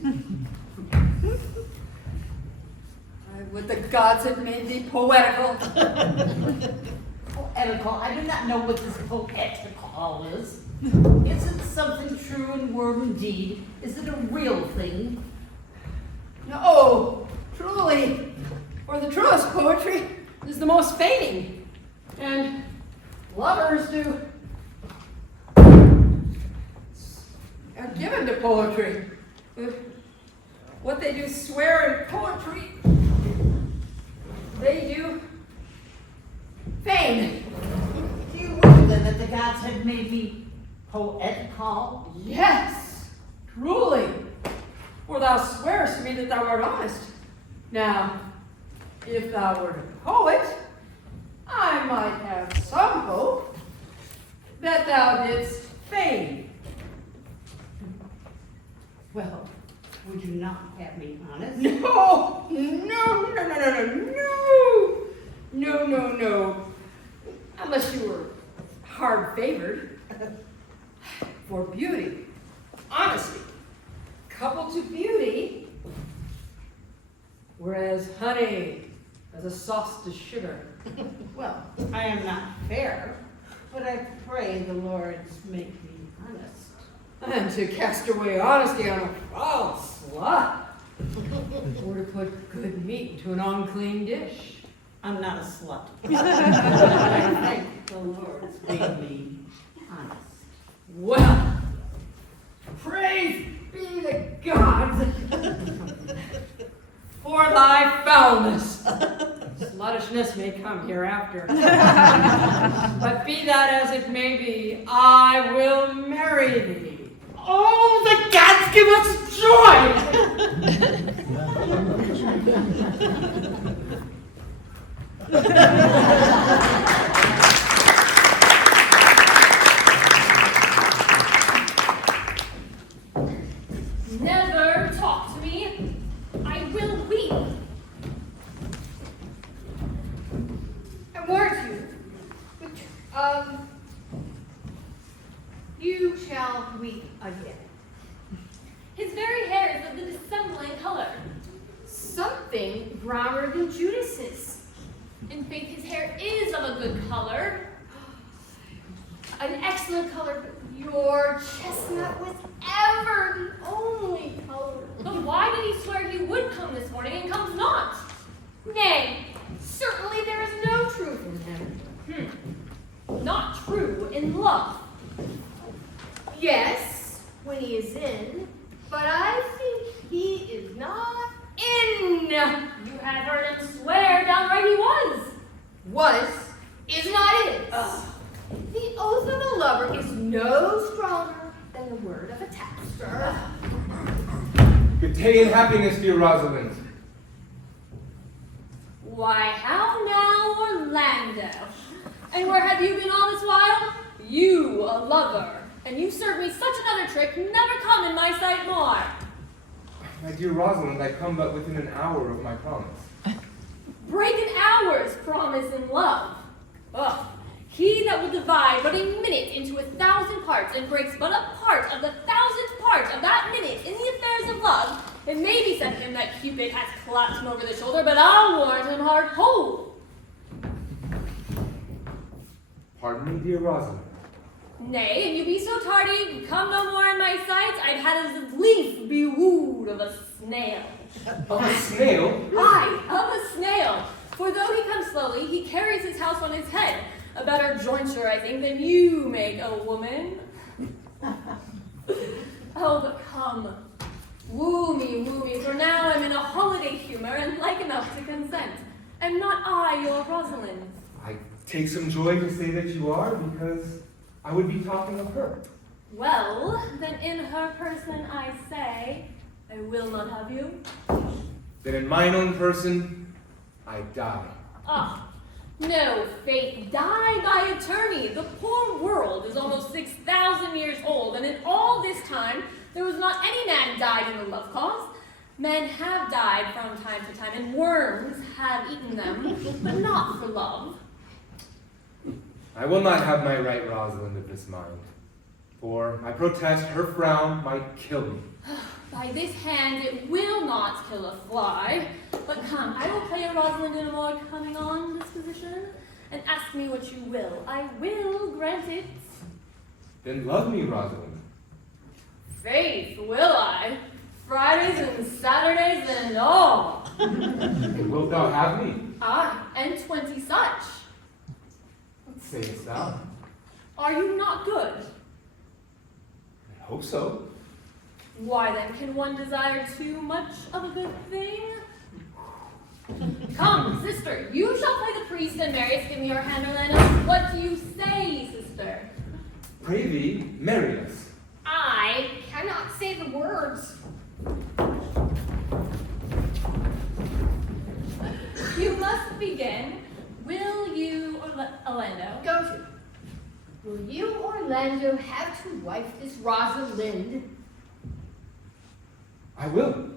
Would the gods have made thee poetical? Poetical? I do not know what this poetical is. Is it something true in word and deed? Is it a real thing? No, truly. For the truest poetry is the most fading. And lovers are given to poetry. What they do swear in poetry, they do feign. Do you wish then that the gods had made me poetical? Yes, truly. For thou swearest to me that thou art honest. Now, if thou wert a poet, I might have some hope that thou didst feign. Well, would you not have me honest? No. Unless you were hard favored. For beauty, honesty, coupled to beauty, whereas honey as a sauce to sugar. Well, I am not fair, but I pray the Lords make me honest. And to cast away honesty on a foul slut, or to put good meat into an unclean dish. I'm not a slut. I thank the Lord's made me honest. Well, praise be the gods for thy foulness. Sluttishness may come hereafter. But be that as it may be, I will marry thee. Oh, the gods give us joy! Never talk to me. I will weep. And weren't you? You weep again. His very hair is of the dissembling color. Something browner than Judas's. In faith, his hair is of a good color. An excellent color, but your chestnut was ever the only color. But why did he swear he would come this morning and comes not? Nay, certainly there is no truth in him. Not true in love. Yes, when he is in, but I think he is not in. You have heard him swear downright he was. Was, is not is. The oath of a lover is no stronger than the word of a tapster. Good day and happiness, dear Rosalind. Why, how now, Orlando? And where have you been all this while? You, a lover. And you served me such another trick, never come in my sight more. My dear Rosalind, I come but within an hour of my promise. Break an hour's promise in love. Ugh. He that will divide but a minute into 1,000 parts and breaks but a part of the 1,000th part of that minute in the affairs of love, it may be said of him that Cupid has clapped him over the shoulder, but I'll warrant him hard whole. Pardon me, dear Rosalind. Nay, if you be so tardy, come no more in my sight, I'd had as lief be wooed of a snail. Of a snail? Aye, of a snail. For though he comes slowly, he carries his house on his head. A better jointure, I think, than you make a woman. Oh, but come. Woo me, for now I'm in a holiday humor and like enough to consent. Am not I your Rosalind? I take some joy to say that you are, because I would be talking of her. Well, then in her person I say, I will not have you. Then in mine own person, I die. Ah, no, faith, die by attorney. The poor world is almost 6,000 years old, and in all this time, there was not any man died in the love cause. Men have died from time to time, and worms have eaten them, but not for love. I will not have my right Rosalind of this mind, for I protest her frown might kill me. By this hand it will not kill a fly, but come, I will play a Rosalind in a more coming on disposition, and ask me what you will. I will grant it. Then love me, Rosalind. Faith, will I? Fridays and Saturdays and all. And wilt thou have me? Aye, and 20 such. What sayest thou? Are you not good? I hope so. Why then, can one desire too much of a good thing? Come, sister, you shall play the priest, and Marius, give me your hand, Orlando. What do you say, sister? Pray thee, marry us. I cannot say the words. You must begin. Will you, Orlando? Go to. Will you, Orlando, have to wife this Rosalind? I will.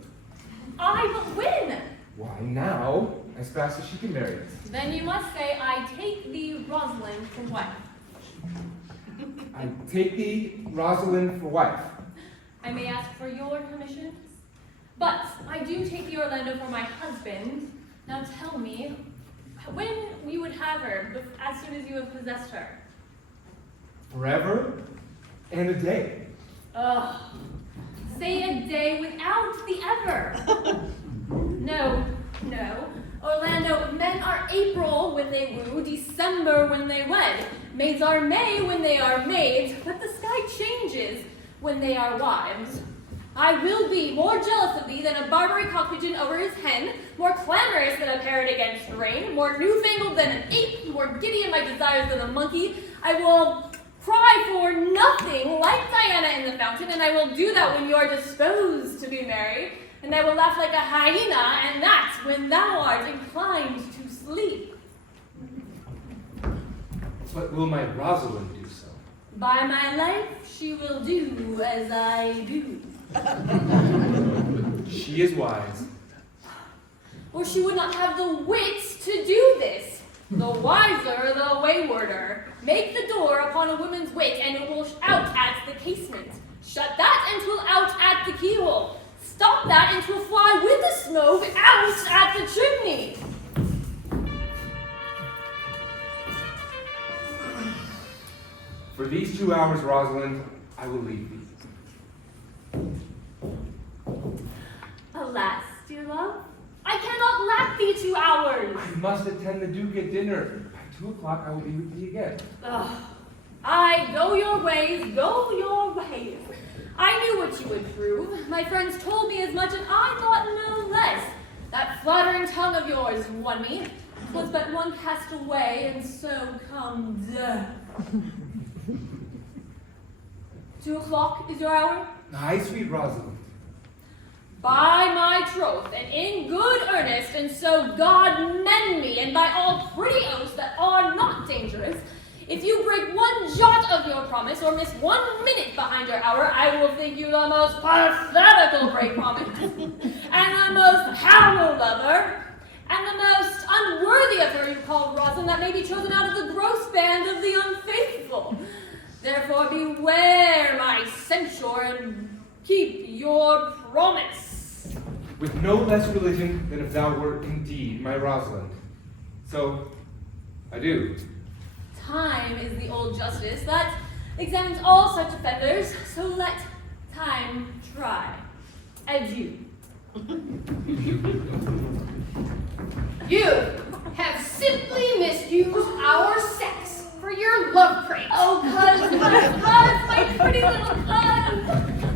I but when? Why now, as fast as she can marry us. Then you must say, I take thee, Rosalind, for wife. I take thee, Rosalind, for wife. I may ask for your permission, but I do take thee, Orlando, for my husband. Now tell me, when we would have her, as soon as you have possessed her? Forever and a day. Ugh. Say a day without the ever. No. Orlando, men are April when they woo, December when they wed. Maids are May when they are maids, but the sky changes when they are wives. I will be more jealous of thee than a Barbary cock pigeon over his hen, more clamorous than a parrot against the rain, more newfangled than an ape, more giddy in my desires than a monkey. I will cry for nothing like Diana in the fountain, and I will do that when you are disposed to be merry, and I will laugh like a hyena, and that's when thou art inclined to sleep. But will my Rosalind do so? By my life, she will do as I do. She is wise. Or she would not have the wits to do this. The wiser, the waywarder. Make the door upon a woman's wit, and it will out at the casement. and 'twill out at the keyhole. Stop that and 'twill fly with the smoke out at the chimney. For these 2 hours, Rosalind, I will leave thee. Alas, dear love, I cannot lack thee 2 hours. I must attend the Duke at dinner. By 2 o'clock, I will be with thee again. Aye, go your ways, go your ways. I knew what you would prove. My friends told me as much, and I thought no less. That flattering tongue of yours won me. 'Twas but one cast away, and so come death. 2 o'clock is your hour? Aye, sweet Rosalind. By my troth, and in good earnest, and so God mend me, and by all pretty oaths that are not dangerous, if you break 1 jot of your promise, or miss 1 minute behind your hour, I will think you the most pathetical break promise, and the most hollow lover, and the most unworthy of her you call Rosalind, that may be chosen out of the gross band of the unfaithful. Therefore beware my censure, and keep your promise. With no less religion than if thou wert indeed my Rosalind. So, adieu. Time is the old justice that examines all such offenders, so let time try. Adieu. You have simply misused our sex for your love pranks. Oh, cuz, my pretty little cuz,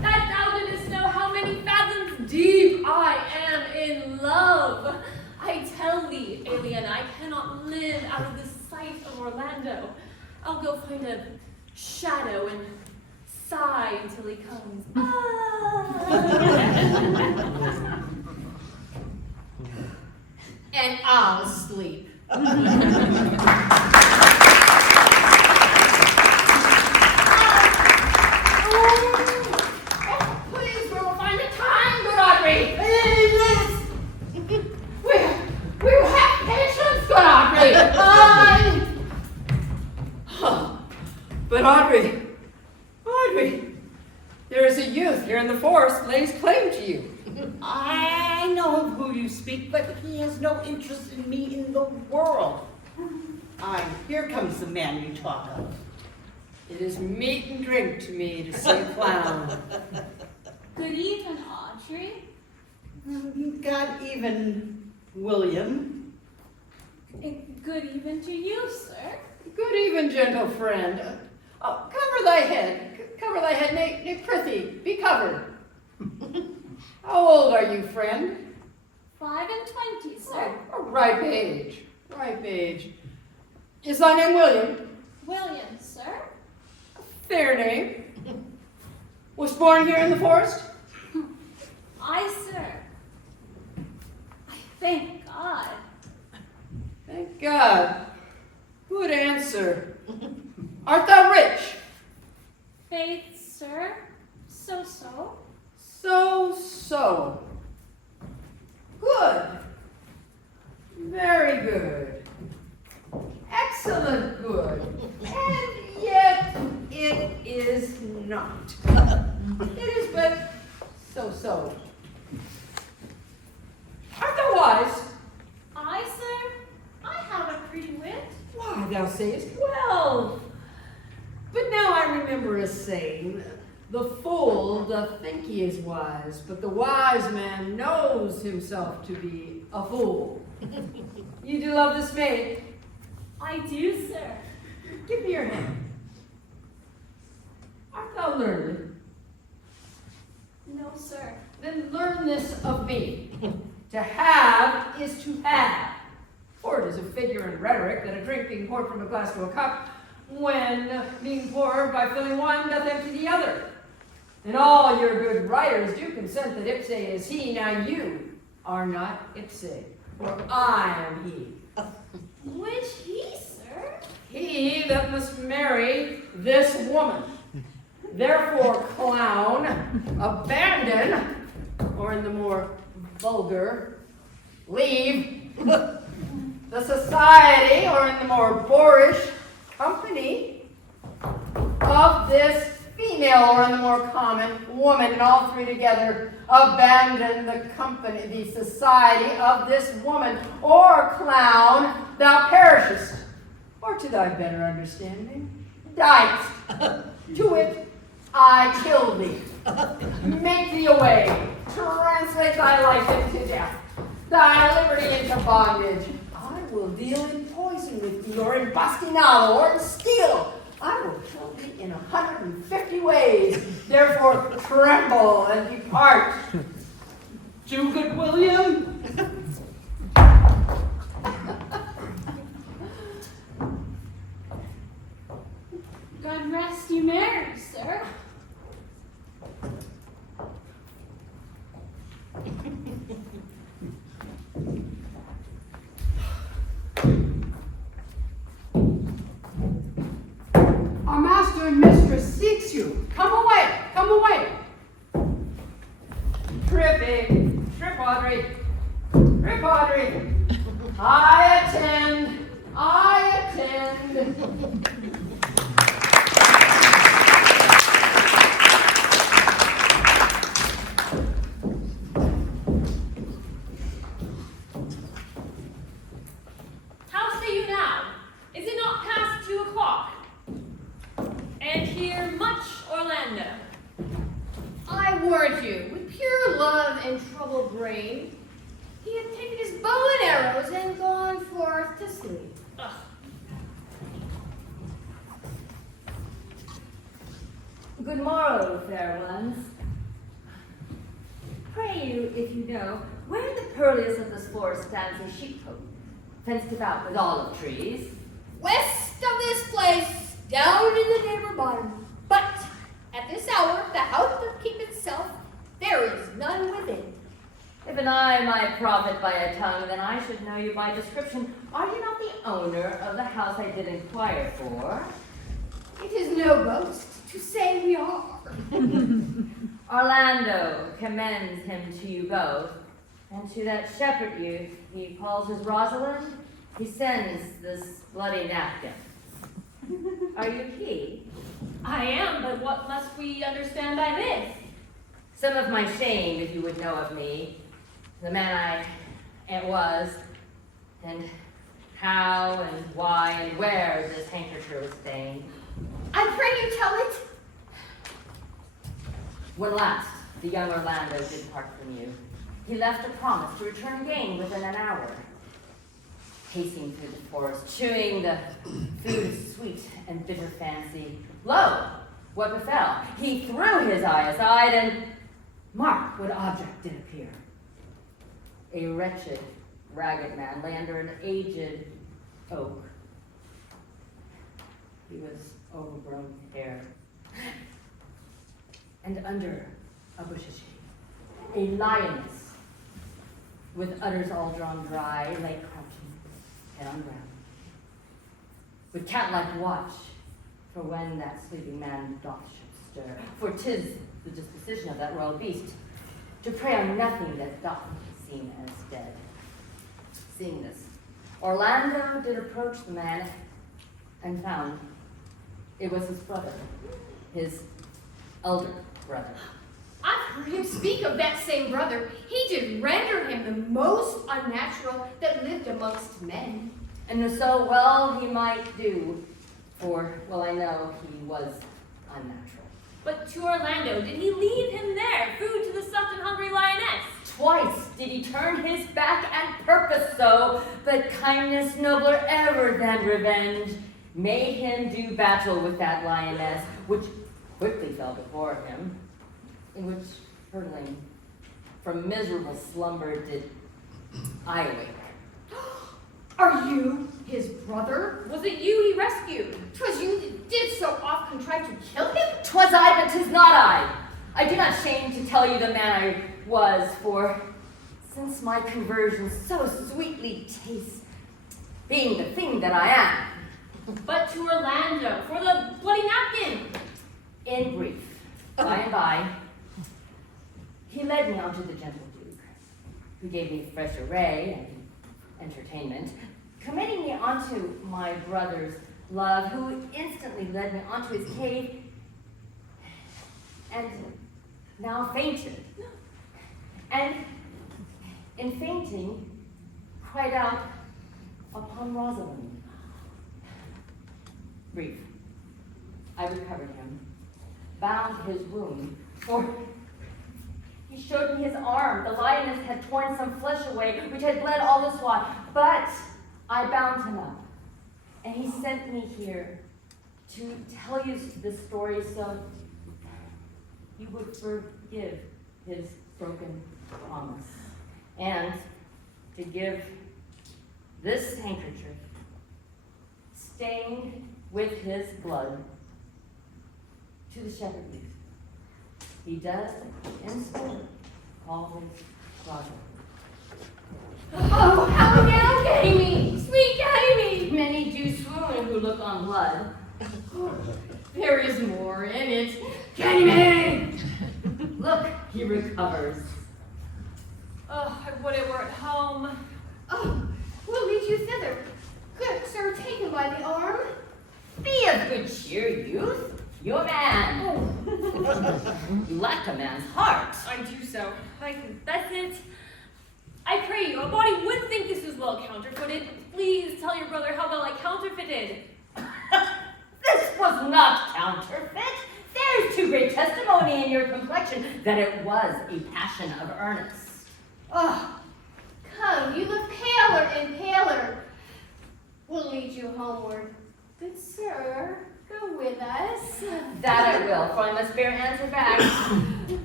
that thou didst know how many fathoms deep I am in love. I tell thee, alien, I cannot live out of the sight of Orlando. I'll go find a shadow and sigh until he comes. And I'll sleep. Please, we will find a time, good Audrey. We will have patience, good Audrey. But Audrey, there is a youth here in the forest lays claim to you. I know of who you speak, but he has no interest in me in the world. Here comes the man you talk of. It is meat and drink to me to see a clown. Good evening, Audrey. You got even, William. Good evening to you, sir. Good even, gentle friend. Cover thy head, nay, prithee, be covered. How old are you, friend? 5 and 20, sir. A ripe age. Is thy name William? William, sir. Fair name. Was born here in the forest? I, sir. I thank God. Thank God. Good answer. Art thou rich? Faith, sir. So. So. Good. Very good. Excellent good. And yet it is not. It is but so. Art thou wise? I, sir. I have a pretty wit. Why, thou sayest well. But now I remember a saying, the fool doth think he is wise, but the wise man knows himself to be a fool. You do love this maid? I do, sir. Give me your hand. Art thou learned? No, sir. Then learn this of me. To have is to have. For it is a figure in rhetoric that a drink being poured from a glass to a cup, when being poured by filling one, doth empty the other. And all your good writers do consent that ipse is he. Now you are not ipse, for I am he. Which he, sir? He that must marry this woman. Therefore, clown, abandon, or in the more vulgar, leave the society, or in the more boorish, company of this fiend. female, or in the more common, woman, and all three together, abandon the company, the society of this woman, or clown, thou perishest, or to thy better understanding, diest. To wit, I kill thee, make thee away, translate thy life into death, thy liberty into bondage. I will deal in poison with thee, or in bastinado, or in steel. I will kill thee in 150 ways. Therefore, tremble and depart. Do good, William. God rest you merry, sir. Our master and mistress seeks you. Come away, come away. Tripping, Tripodry, Tripodry. I attend, I attend. How say you now? Is it not past 2 o'clock? And here much Orlando. I warned you, with pure love and troubled brain, he had taken his bow and arrows and gone forth to sleep. Ugh. Good morrow, fair ones. Pray you, if you know, where the pearliest of this forest stands a sheepcote, fenced about with olive trees. West of this place, down in the neighbor bottom. But at this hour, the house doth keep itself, there is none within. If an eye might profit by a tongue, then I should know you by description. Are you not the owner of the house I did inquire for? It is no boast to say we are. Orlando commends him to you both, and to that shepherd youth he calls his Rosalind, he sends this bloody napkin. Are you he? I am, but what must we understand by this? Some of my shame, if you would know of me, the man I was, and how and why and where this handkerchief was stained. I pray you tell it. When last the young Orlando did part from you, he left a promise to return again within an hour. Pacing through the forest, chewing the food of sweet and bitter fancy, lo, what befell? He threw his eye aside, and mark what object did appear. A wretched, ragged man lay under an aged oak. He was overgrown with hair, and under a bushy shade, a lioness with udders all drawn dry lay crouching, head on ground, with cat-like watch for when that sleeping man doth should stir. For 'tis the disposition of that royal beast to prey on nothing that doth seem as dead. Seeing this, Orlando did approach the man and found it was his brother, his elder brother. I've heard him speak of that same brother. He did render him the most unnatural that lived amongst men. And so well he might do, for well I know he was unnatural. But to Orlando, did he leave him there, food to the stuffed and hungry lioness? Twice did he turn his back and purpose so, but kindness nobler ever than revenge made him do battle with that lioness, which quickly fell before him, in which hurtling from miserable slumber did I awake. Are you his brother? Was it you he rescued? 'Twas you that did so oft contrive to kill him? 'Twas I, but 'tis not I. I do not shame to tell you the man I was, for since my conversion so sweetly tastes, being the thing that I am. But to Orlando, for the bloody napkin. In brief, by and by, he led me onto the gentle Duke, who gave me fresh array and entertainment, committing me onto my brother's love, who instantly led me onto his cave, and now fainted. And in fainting, cried out upon Rosalind. Brief. I recovered him, bound his wound, for he showed me his arm. The lioness had torn some flesh away, which had bled all this while. But I bound him up, and he sent me here to tell you this story so you would forgive his broken promise, and to give this handkerchief, stained with his blood, to the shepherd youth. He does in spirit always Roger. Oh, how now, Gamey! Sweet Gamey! Many do swoon who look on blood. There is more in it. Gamey! Look, he recovers. Oh, I would it were at home. Oh, we'll lead you thither. Good sir, take him by the arm. Be of good cheer, youth. You're a man. Oh. You lack a man's heart. I do so. I confess it. I pray you, a body would think this was well counterfeited. Please tell your brother how well I counterfeited. This was not counterfeit. There's too great testimony in your complexion that it was a passion of earnest. Oh, come, you look paler and paler. We'll lead you homeward. Good sir, go with us. That I will, for I must bear answer back.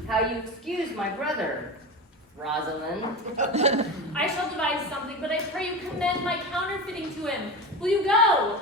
How you excuse my brother, Rosalind. I shall devise something, but I pray you commend my counterfeiting to him. Will you go?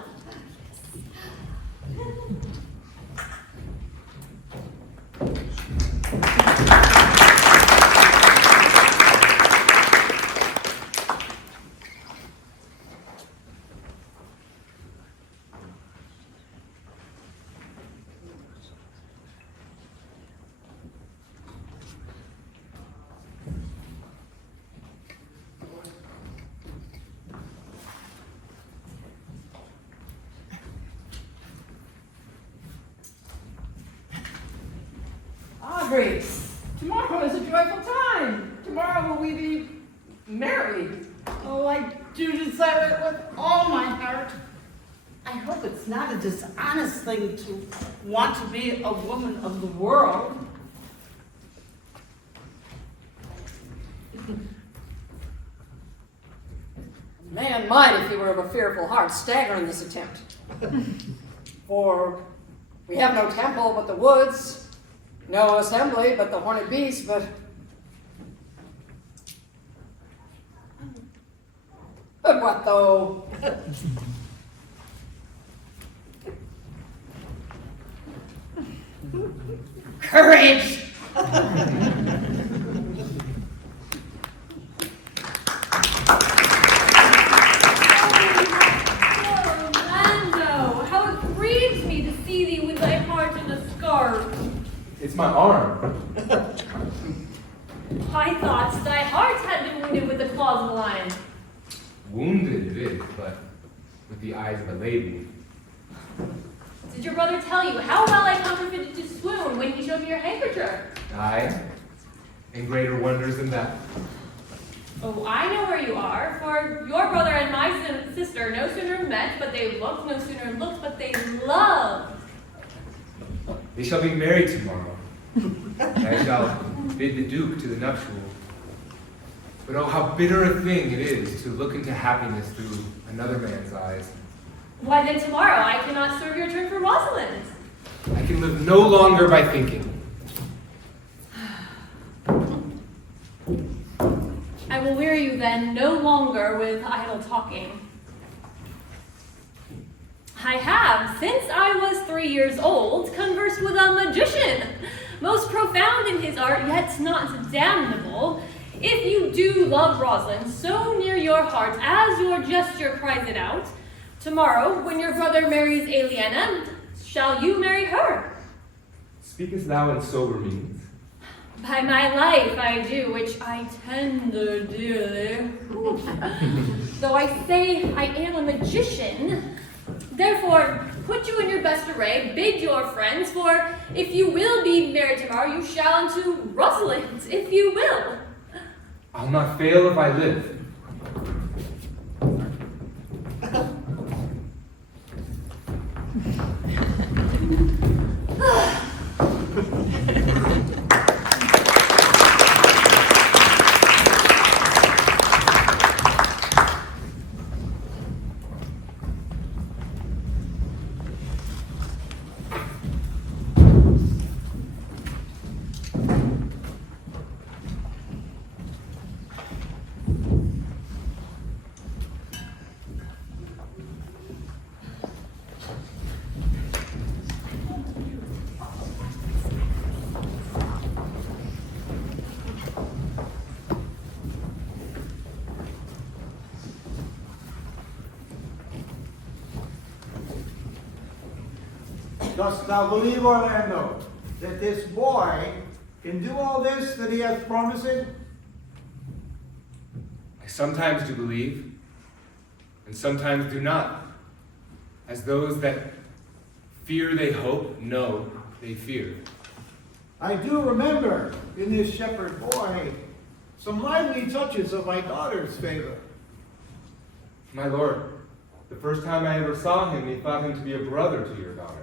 Grace, tomorrow is a joyful time. Tomorrow will we be married. Oh, I do desire it with all my heart. I hope it's not a dishonest thing to want to be a woman of the world. Man might, if he were of a fearful heart, stagger in this attempt. For we have no temple but the woods, no assembly but the horned beast, but what though? Courage! It's my arm. I thought thy heart had been wounded with the claws of the lion. Wounded it is, but with the eyes of a lady. Did your brother tell you how well I counterfeited to swoon when he showed me your handkerchief? Aye, and greater wonders than that. Oh, I know where you are, for your brother and my sister no sooner met, but they looked, no sooner looked, but they loved. They shall be married tomorrow. I shall bid the Duke to the nuptials. But oh, how bitter a thing it is to look into happiness through another man's eyes. Why then tomorrow I cannot serve your turn for Rosalind. I can live no longer by thinking. I will weary you then no longer with idle talking. I have, since I was 3 years old, conversed with a magician, most profound in his art, yet not damnable. If you do love Rosalind so near your heart as your gesture cries it out, tomorrow, when your brother marries Aliena, shall you marry her? Speakest thou in sober means? By my life I do, which I tender dearly. Though I say I am a magician, therefore put you in your best array, bid your friends, for if you will be married tomorrow, you shall unto Rosalind, if you will. I'll not fail if I live. Dost thou believe, Orlando, that this boy can do all this that he hath promised? I sometimes do believe, and sometimes do not, as those that fear they hope, know they fear. I do remember in this shepherd boy some lively touches of my daughter's favor. My lord, the first time I ever saw him, he thought him to be a brother to your daughter.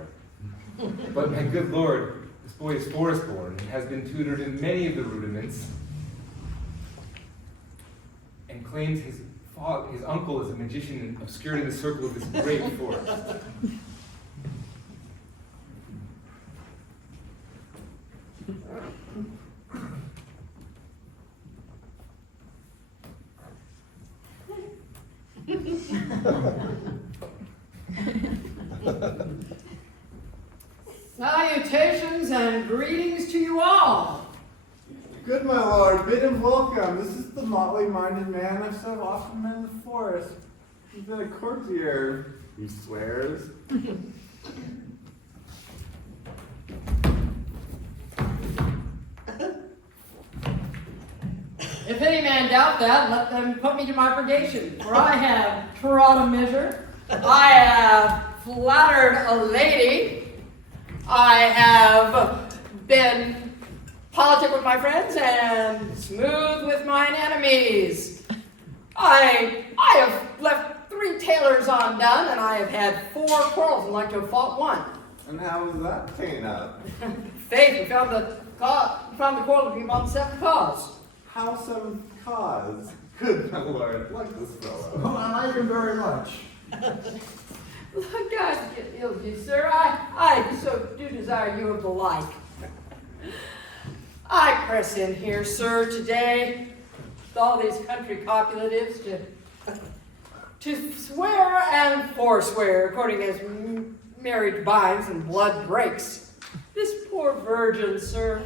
But my good lord, this boy is forest-born and has been tutored in many of the rudiments, and claims his uncle is a magician and obscured in the circle of this great forest. Salutations and greetings to you all. Good, my lord, bid him welcome. This is the motley-minded man I've so often met in the forest. He's been a courtier, he swears. If any man doubt that, let them put me to my purgation, for I have trod a measure, I have flattered a lady, I have been politic with my friends and smooth with mine enemies. I have left 3 tailors undone, and I have had 4 quarrels and like to have fought 1. And how was that taken up? Faith, we found the quarrel to be about the 7th cause. How 7th cause? Good, my lord, like this fellow. Well, I like him very much. Lord God, get ill of you, sir. I so do desire you of the like. I press in here, sir, today, with all these country copulatives to swear and forswear, according as marriage binds and blood breaks. This poor virgin, sir,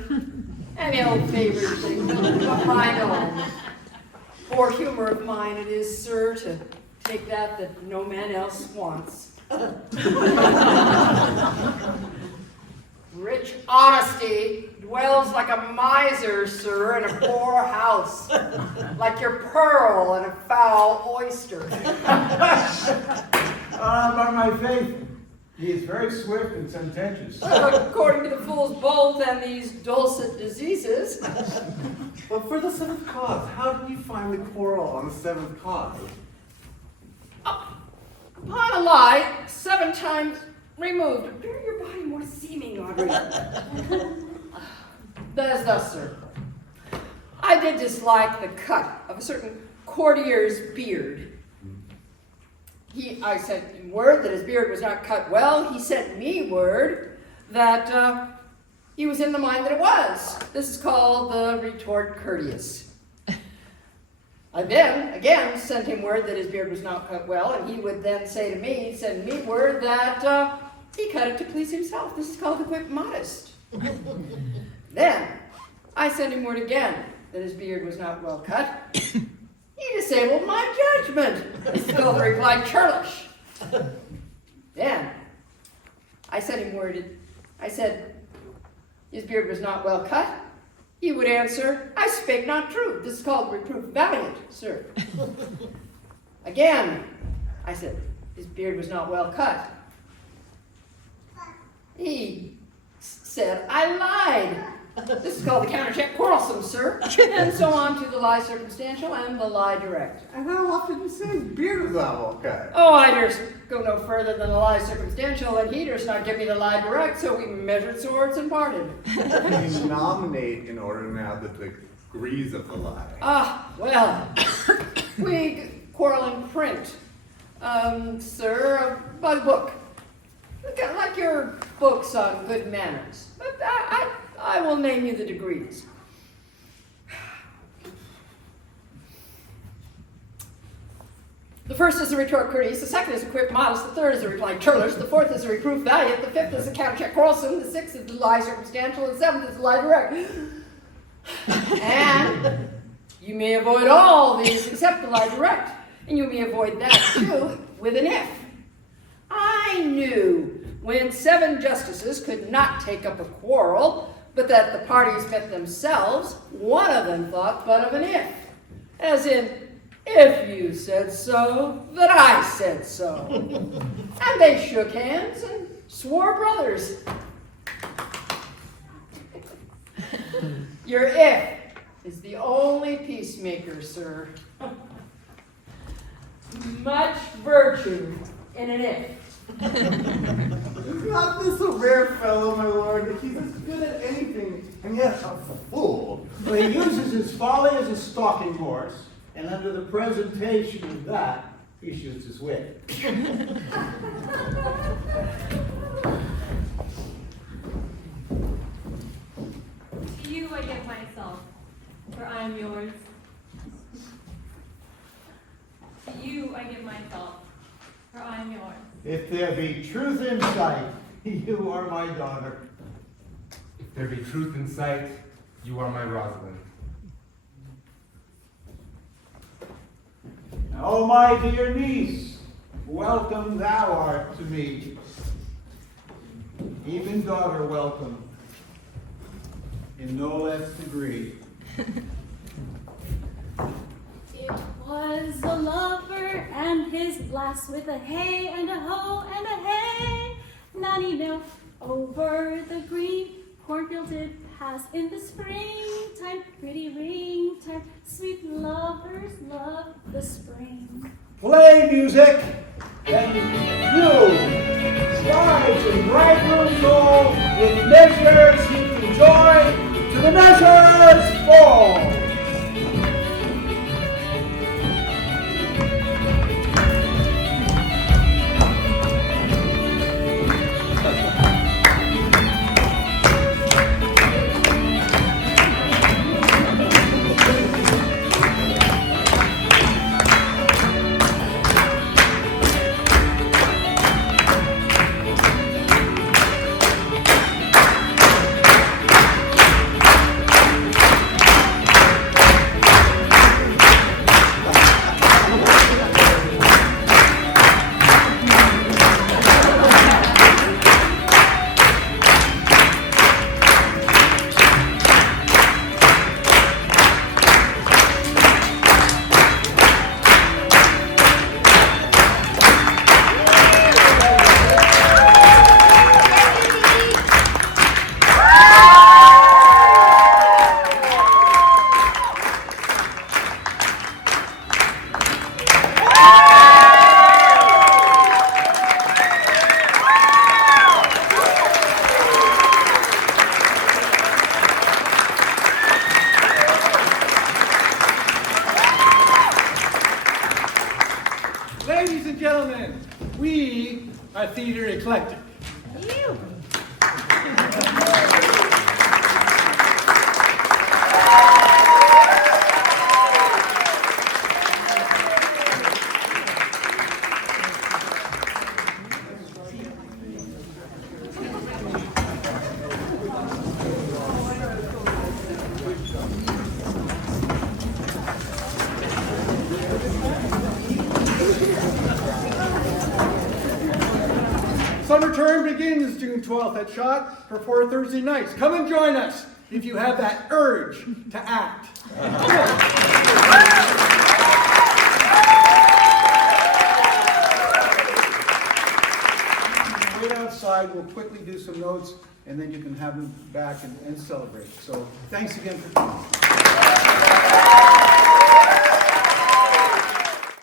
an ill-favored thing, but mine own. Poor humor of mine it is, sir, to take that no man else wants. Rich honesty dwells like a miser, sir, in a poor house, like your pearl in a foul oyster. By my faith, he is very swift and sententious. According to the fool's bolt and these dulcet diseases. But for the 7th cause, how did you find the quarrel on the 7th cause? Upon a lie, 7 times removed. Appear your body more seeming, Audrey. That is thus, sir. I did dislike the cut of a certain courtier's beard. I sent him word that his beard was not cut well. He sent me word that he was in the mind that it was. This is called the retort courteous. I then, again, sent him word that his beard was not cut well, and he would then send me word that he cut it to please himself. This is called the quick modest. Then, I sent him word again that his beard was not well cut. He disabled my judgment. This is called the reply churlish. Then, I sent him word, I said his beard was not well cut. He would answer, I spake not truth. This is called reproof valiant, sir. Again, I said, his beard was not well cut. He said I lied. This is called the countercheck quarrelsome, sir. And so on to the lie circumstantial and the lie direct. And how often you say his beard is out okay? Oh, I durst go no further than the lie circumstantial, and he durst not give me the lie direct, so we measured swords and parted. You nominate in order to have the degrees of the lie. Ah, well, we quarrel in print, sir, by the book. Like your books on good manners. But I will name you the degrees. The first is a retort courteous, the second is a quip modest, the third is a reply churlish, the fourth is a reproof valiant, the fifth is a countercheck quarrelsome, the sixth is the lie circumstantial, and the seventh is the lie direct. And you may avoid all these except the lie direct, and you may avoid that too with an if. I knew when 7 justices could not take up a quarrel, but that the parties met themselves, one of them thought but of an if, as in, if you said so, that I said so. And they shook hands and swore brothers. Your if is the only peacemaker, sir. Much virtue in an if. Is not this a rare fellow, my lord? He's as good at anything, and yet a fool. Well, he uses his folly as a stalking horse, and under the presentation of that, he shoots his wit. To you I give myself, for I am yours. To you I give myself, for I am yours. If there be truth in sight, you are my daughter. If there be truth in sight, you are my Rosalind. Oh, my dear niece, welcome thou art to me. Even daughter welcome, in no less degree. It was a lover and his lass with a hey and a ho and a hey. Nanny milk over the green cornfield did pass in the springtime, pretty ring time. Sweet lovers love the spring. Play music, and you, brides and bridegrooms all, with measures heap the joy, to the measures fall. Ladies and gentlemen, we are Theater Eclectic. Summer term begins June 12th at Schott for 4 Thursday nights. Come and join us if you have that urge to act. wait outside, we'll quickly do some notes, and then you can have them back and celebrate. So thanks again for coming.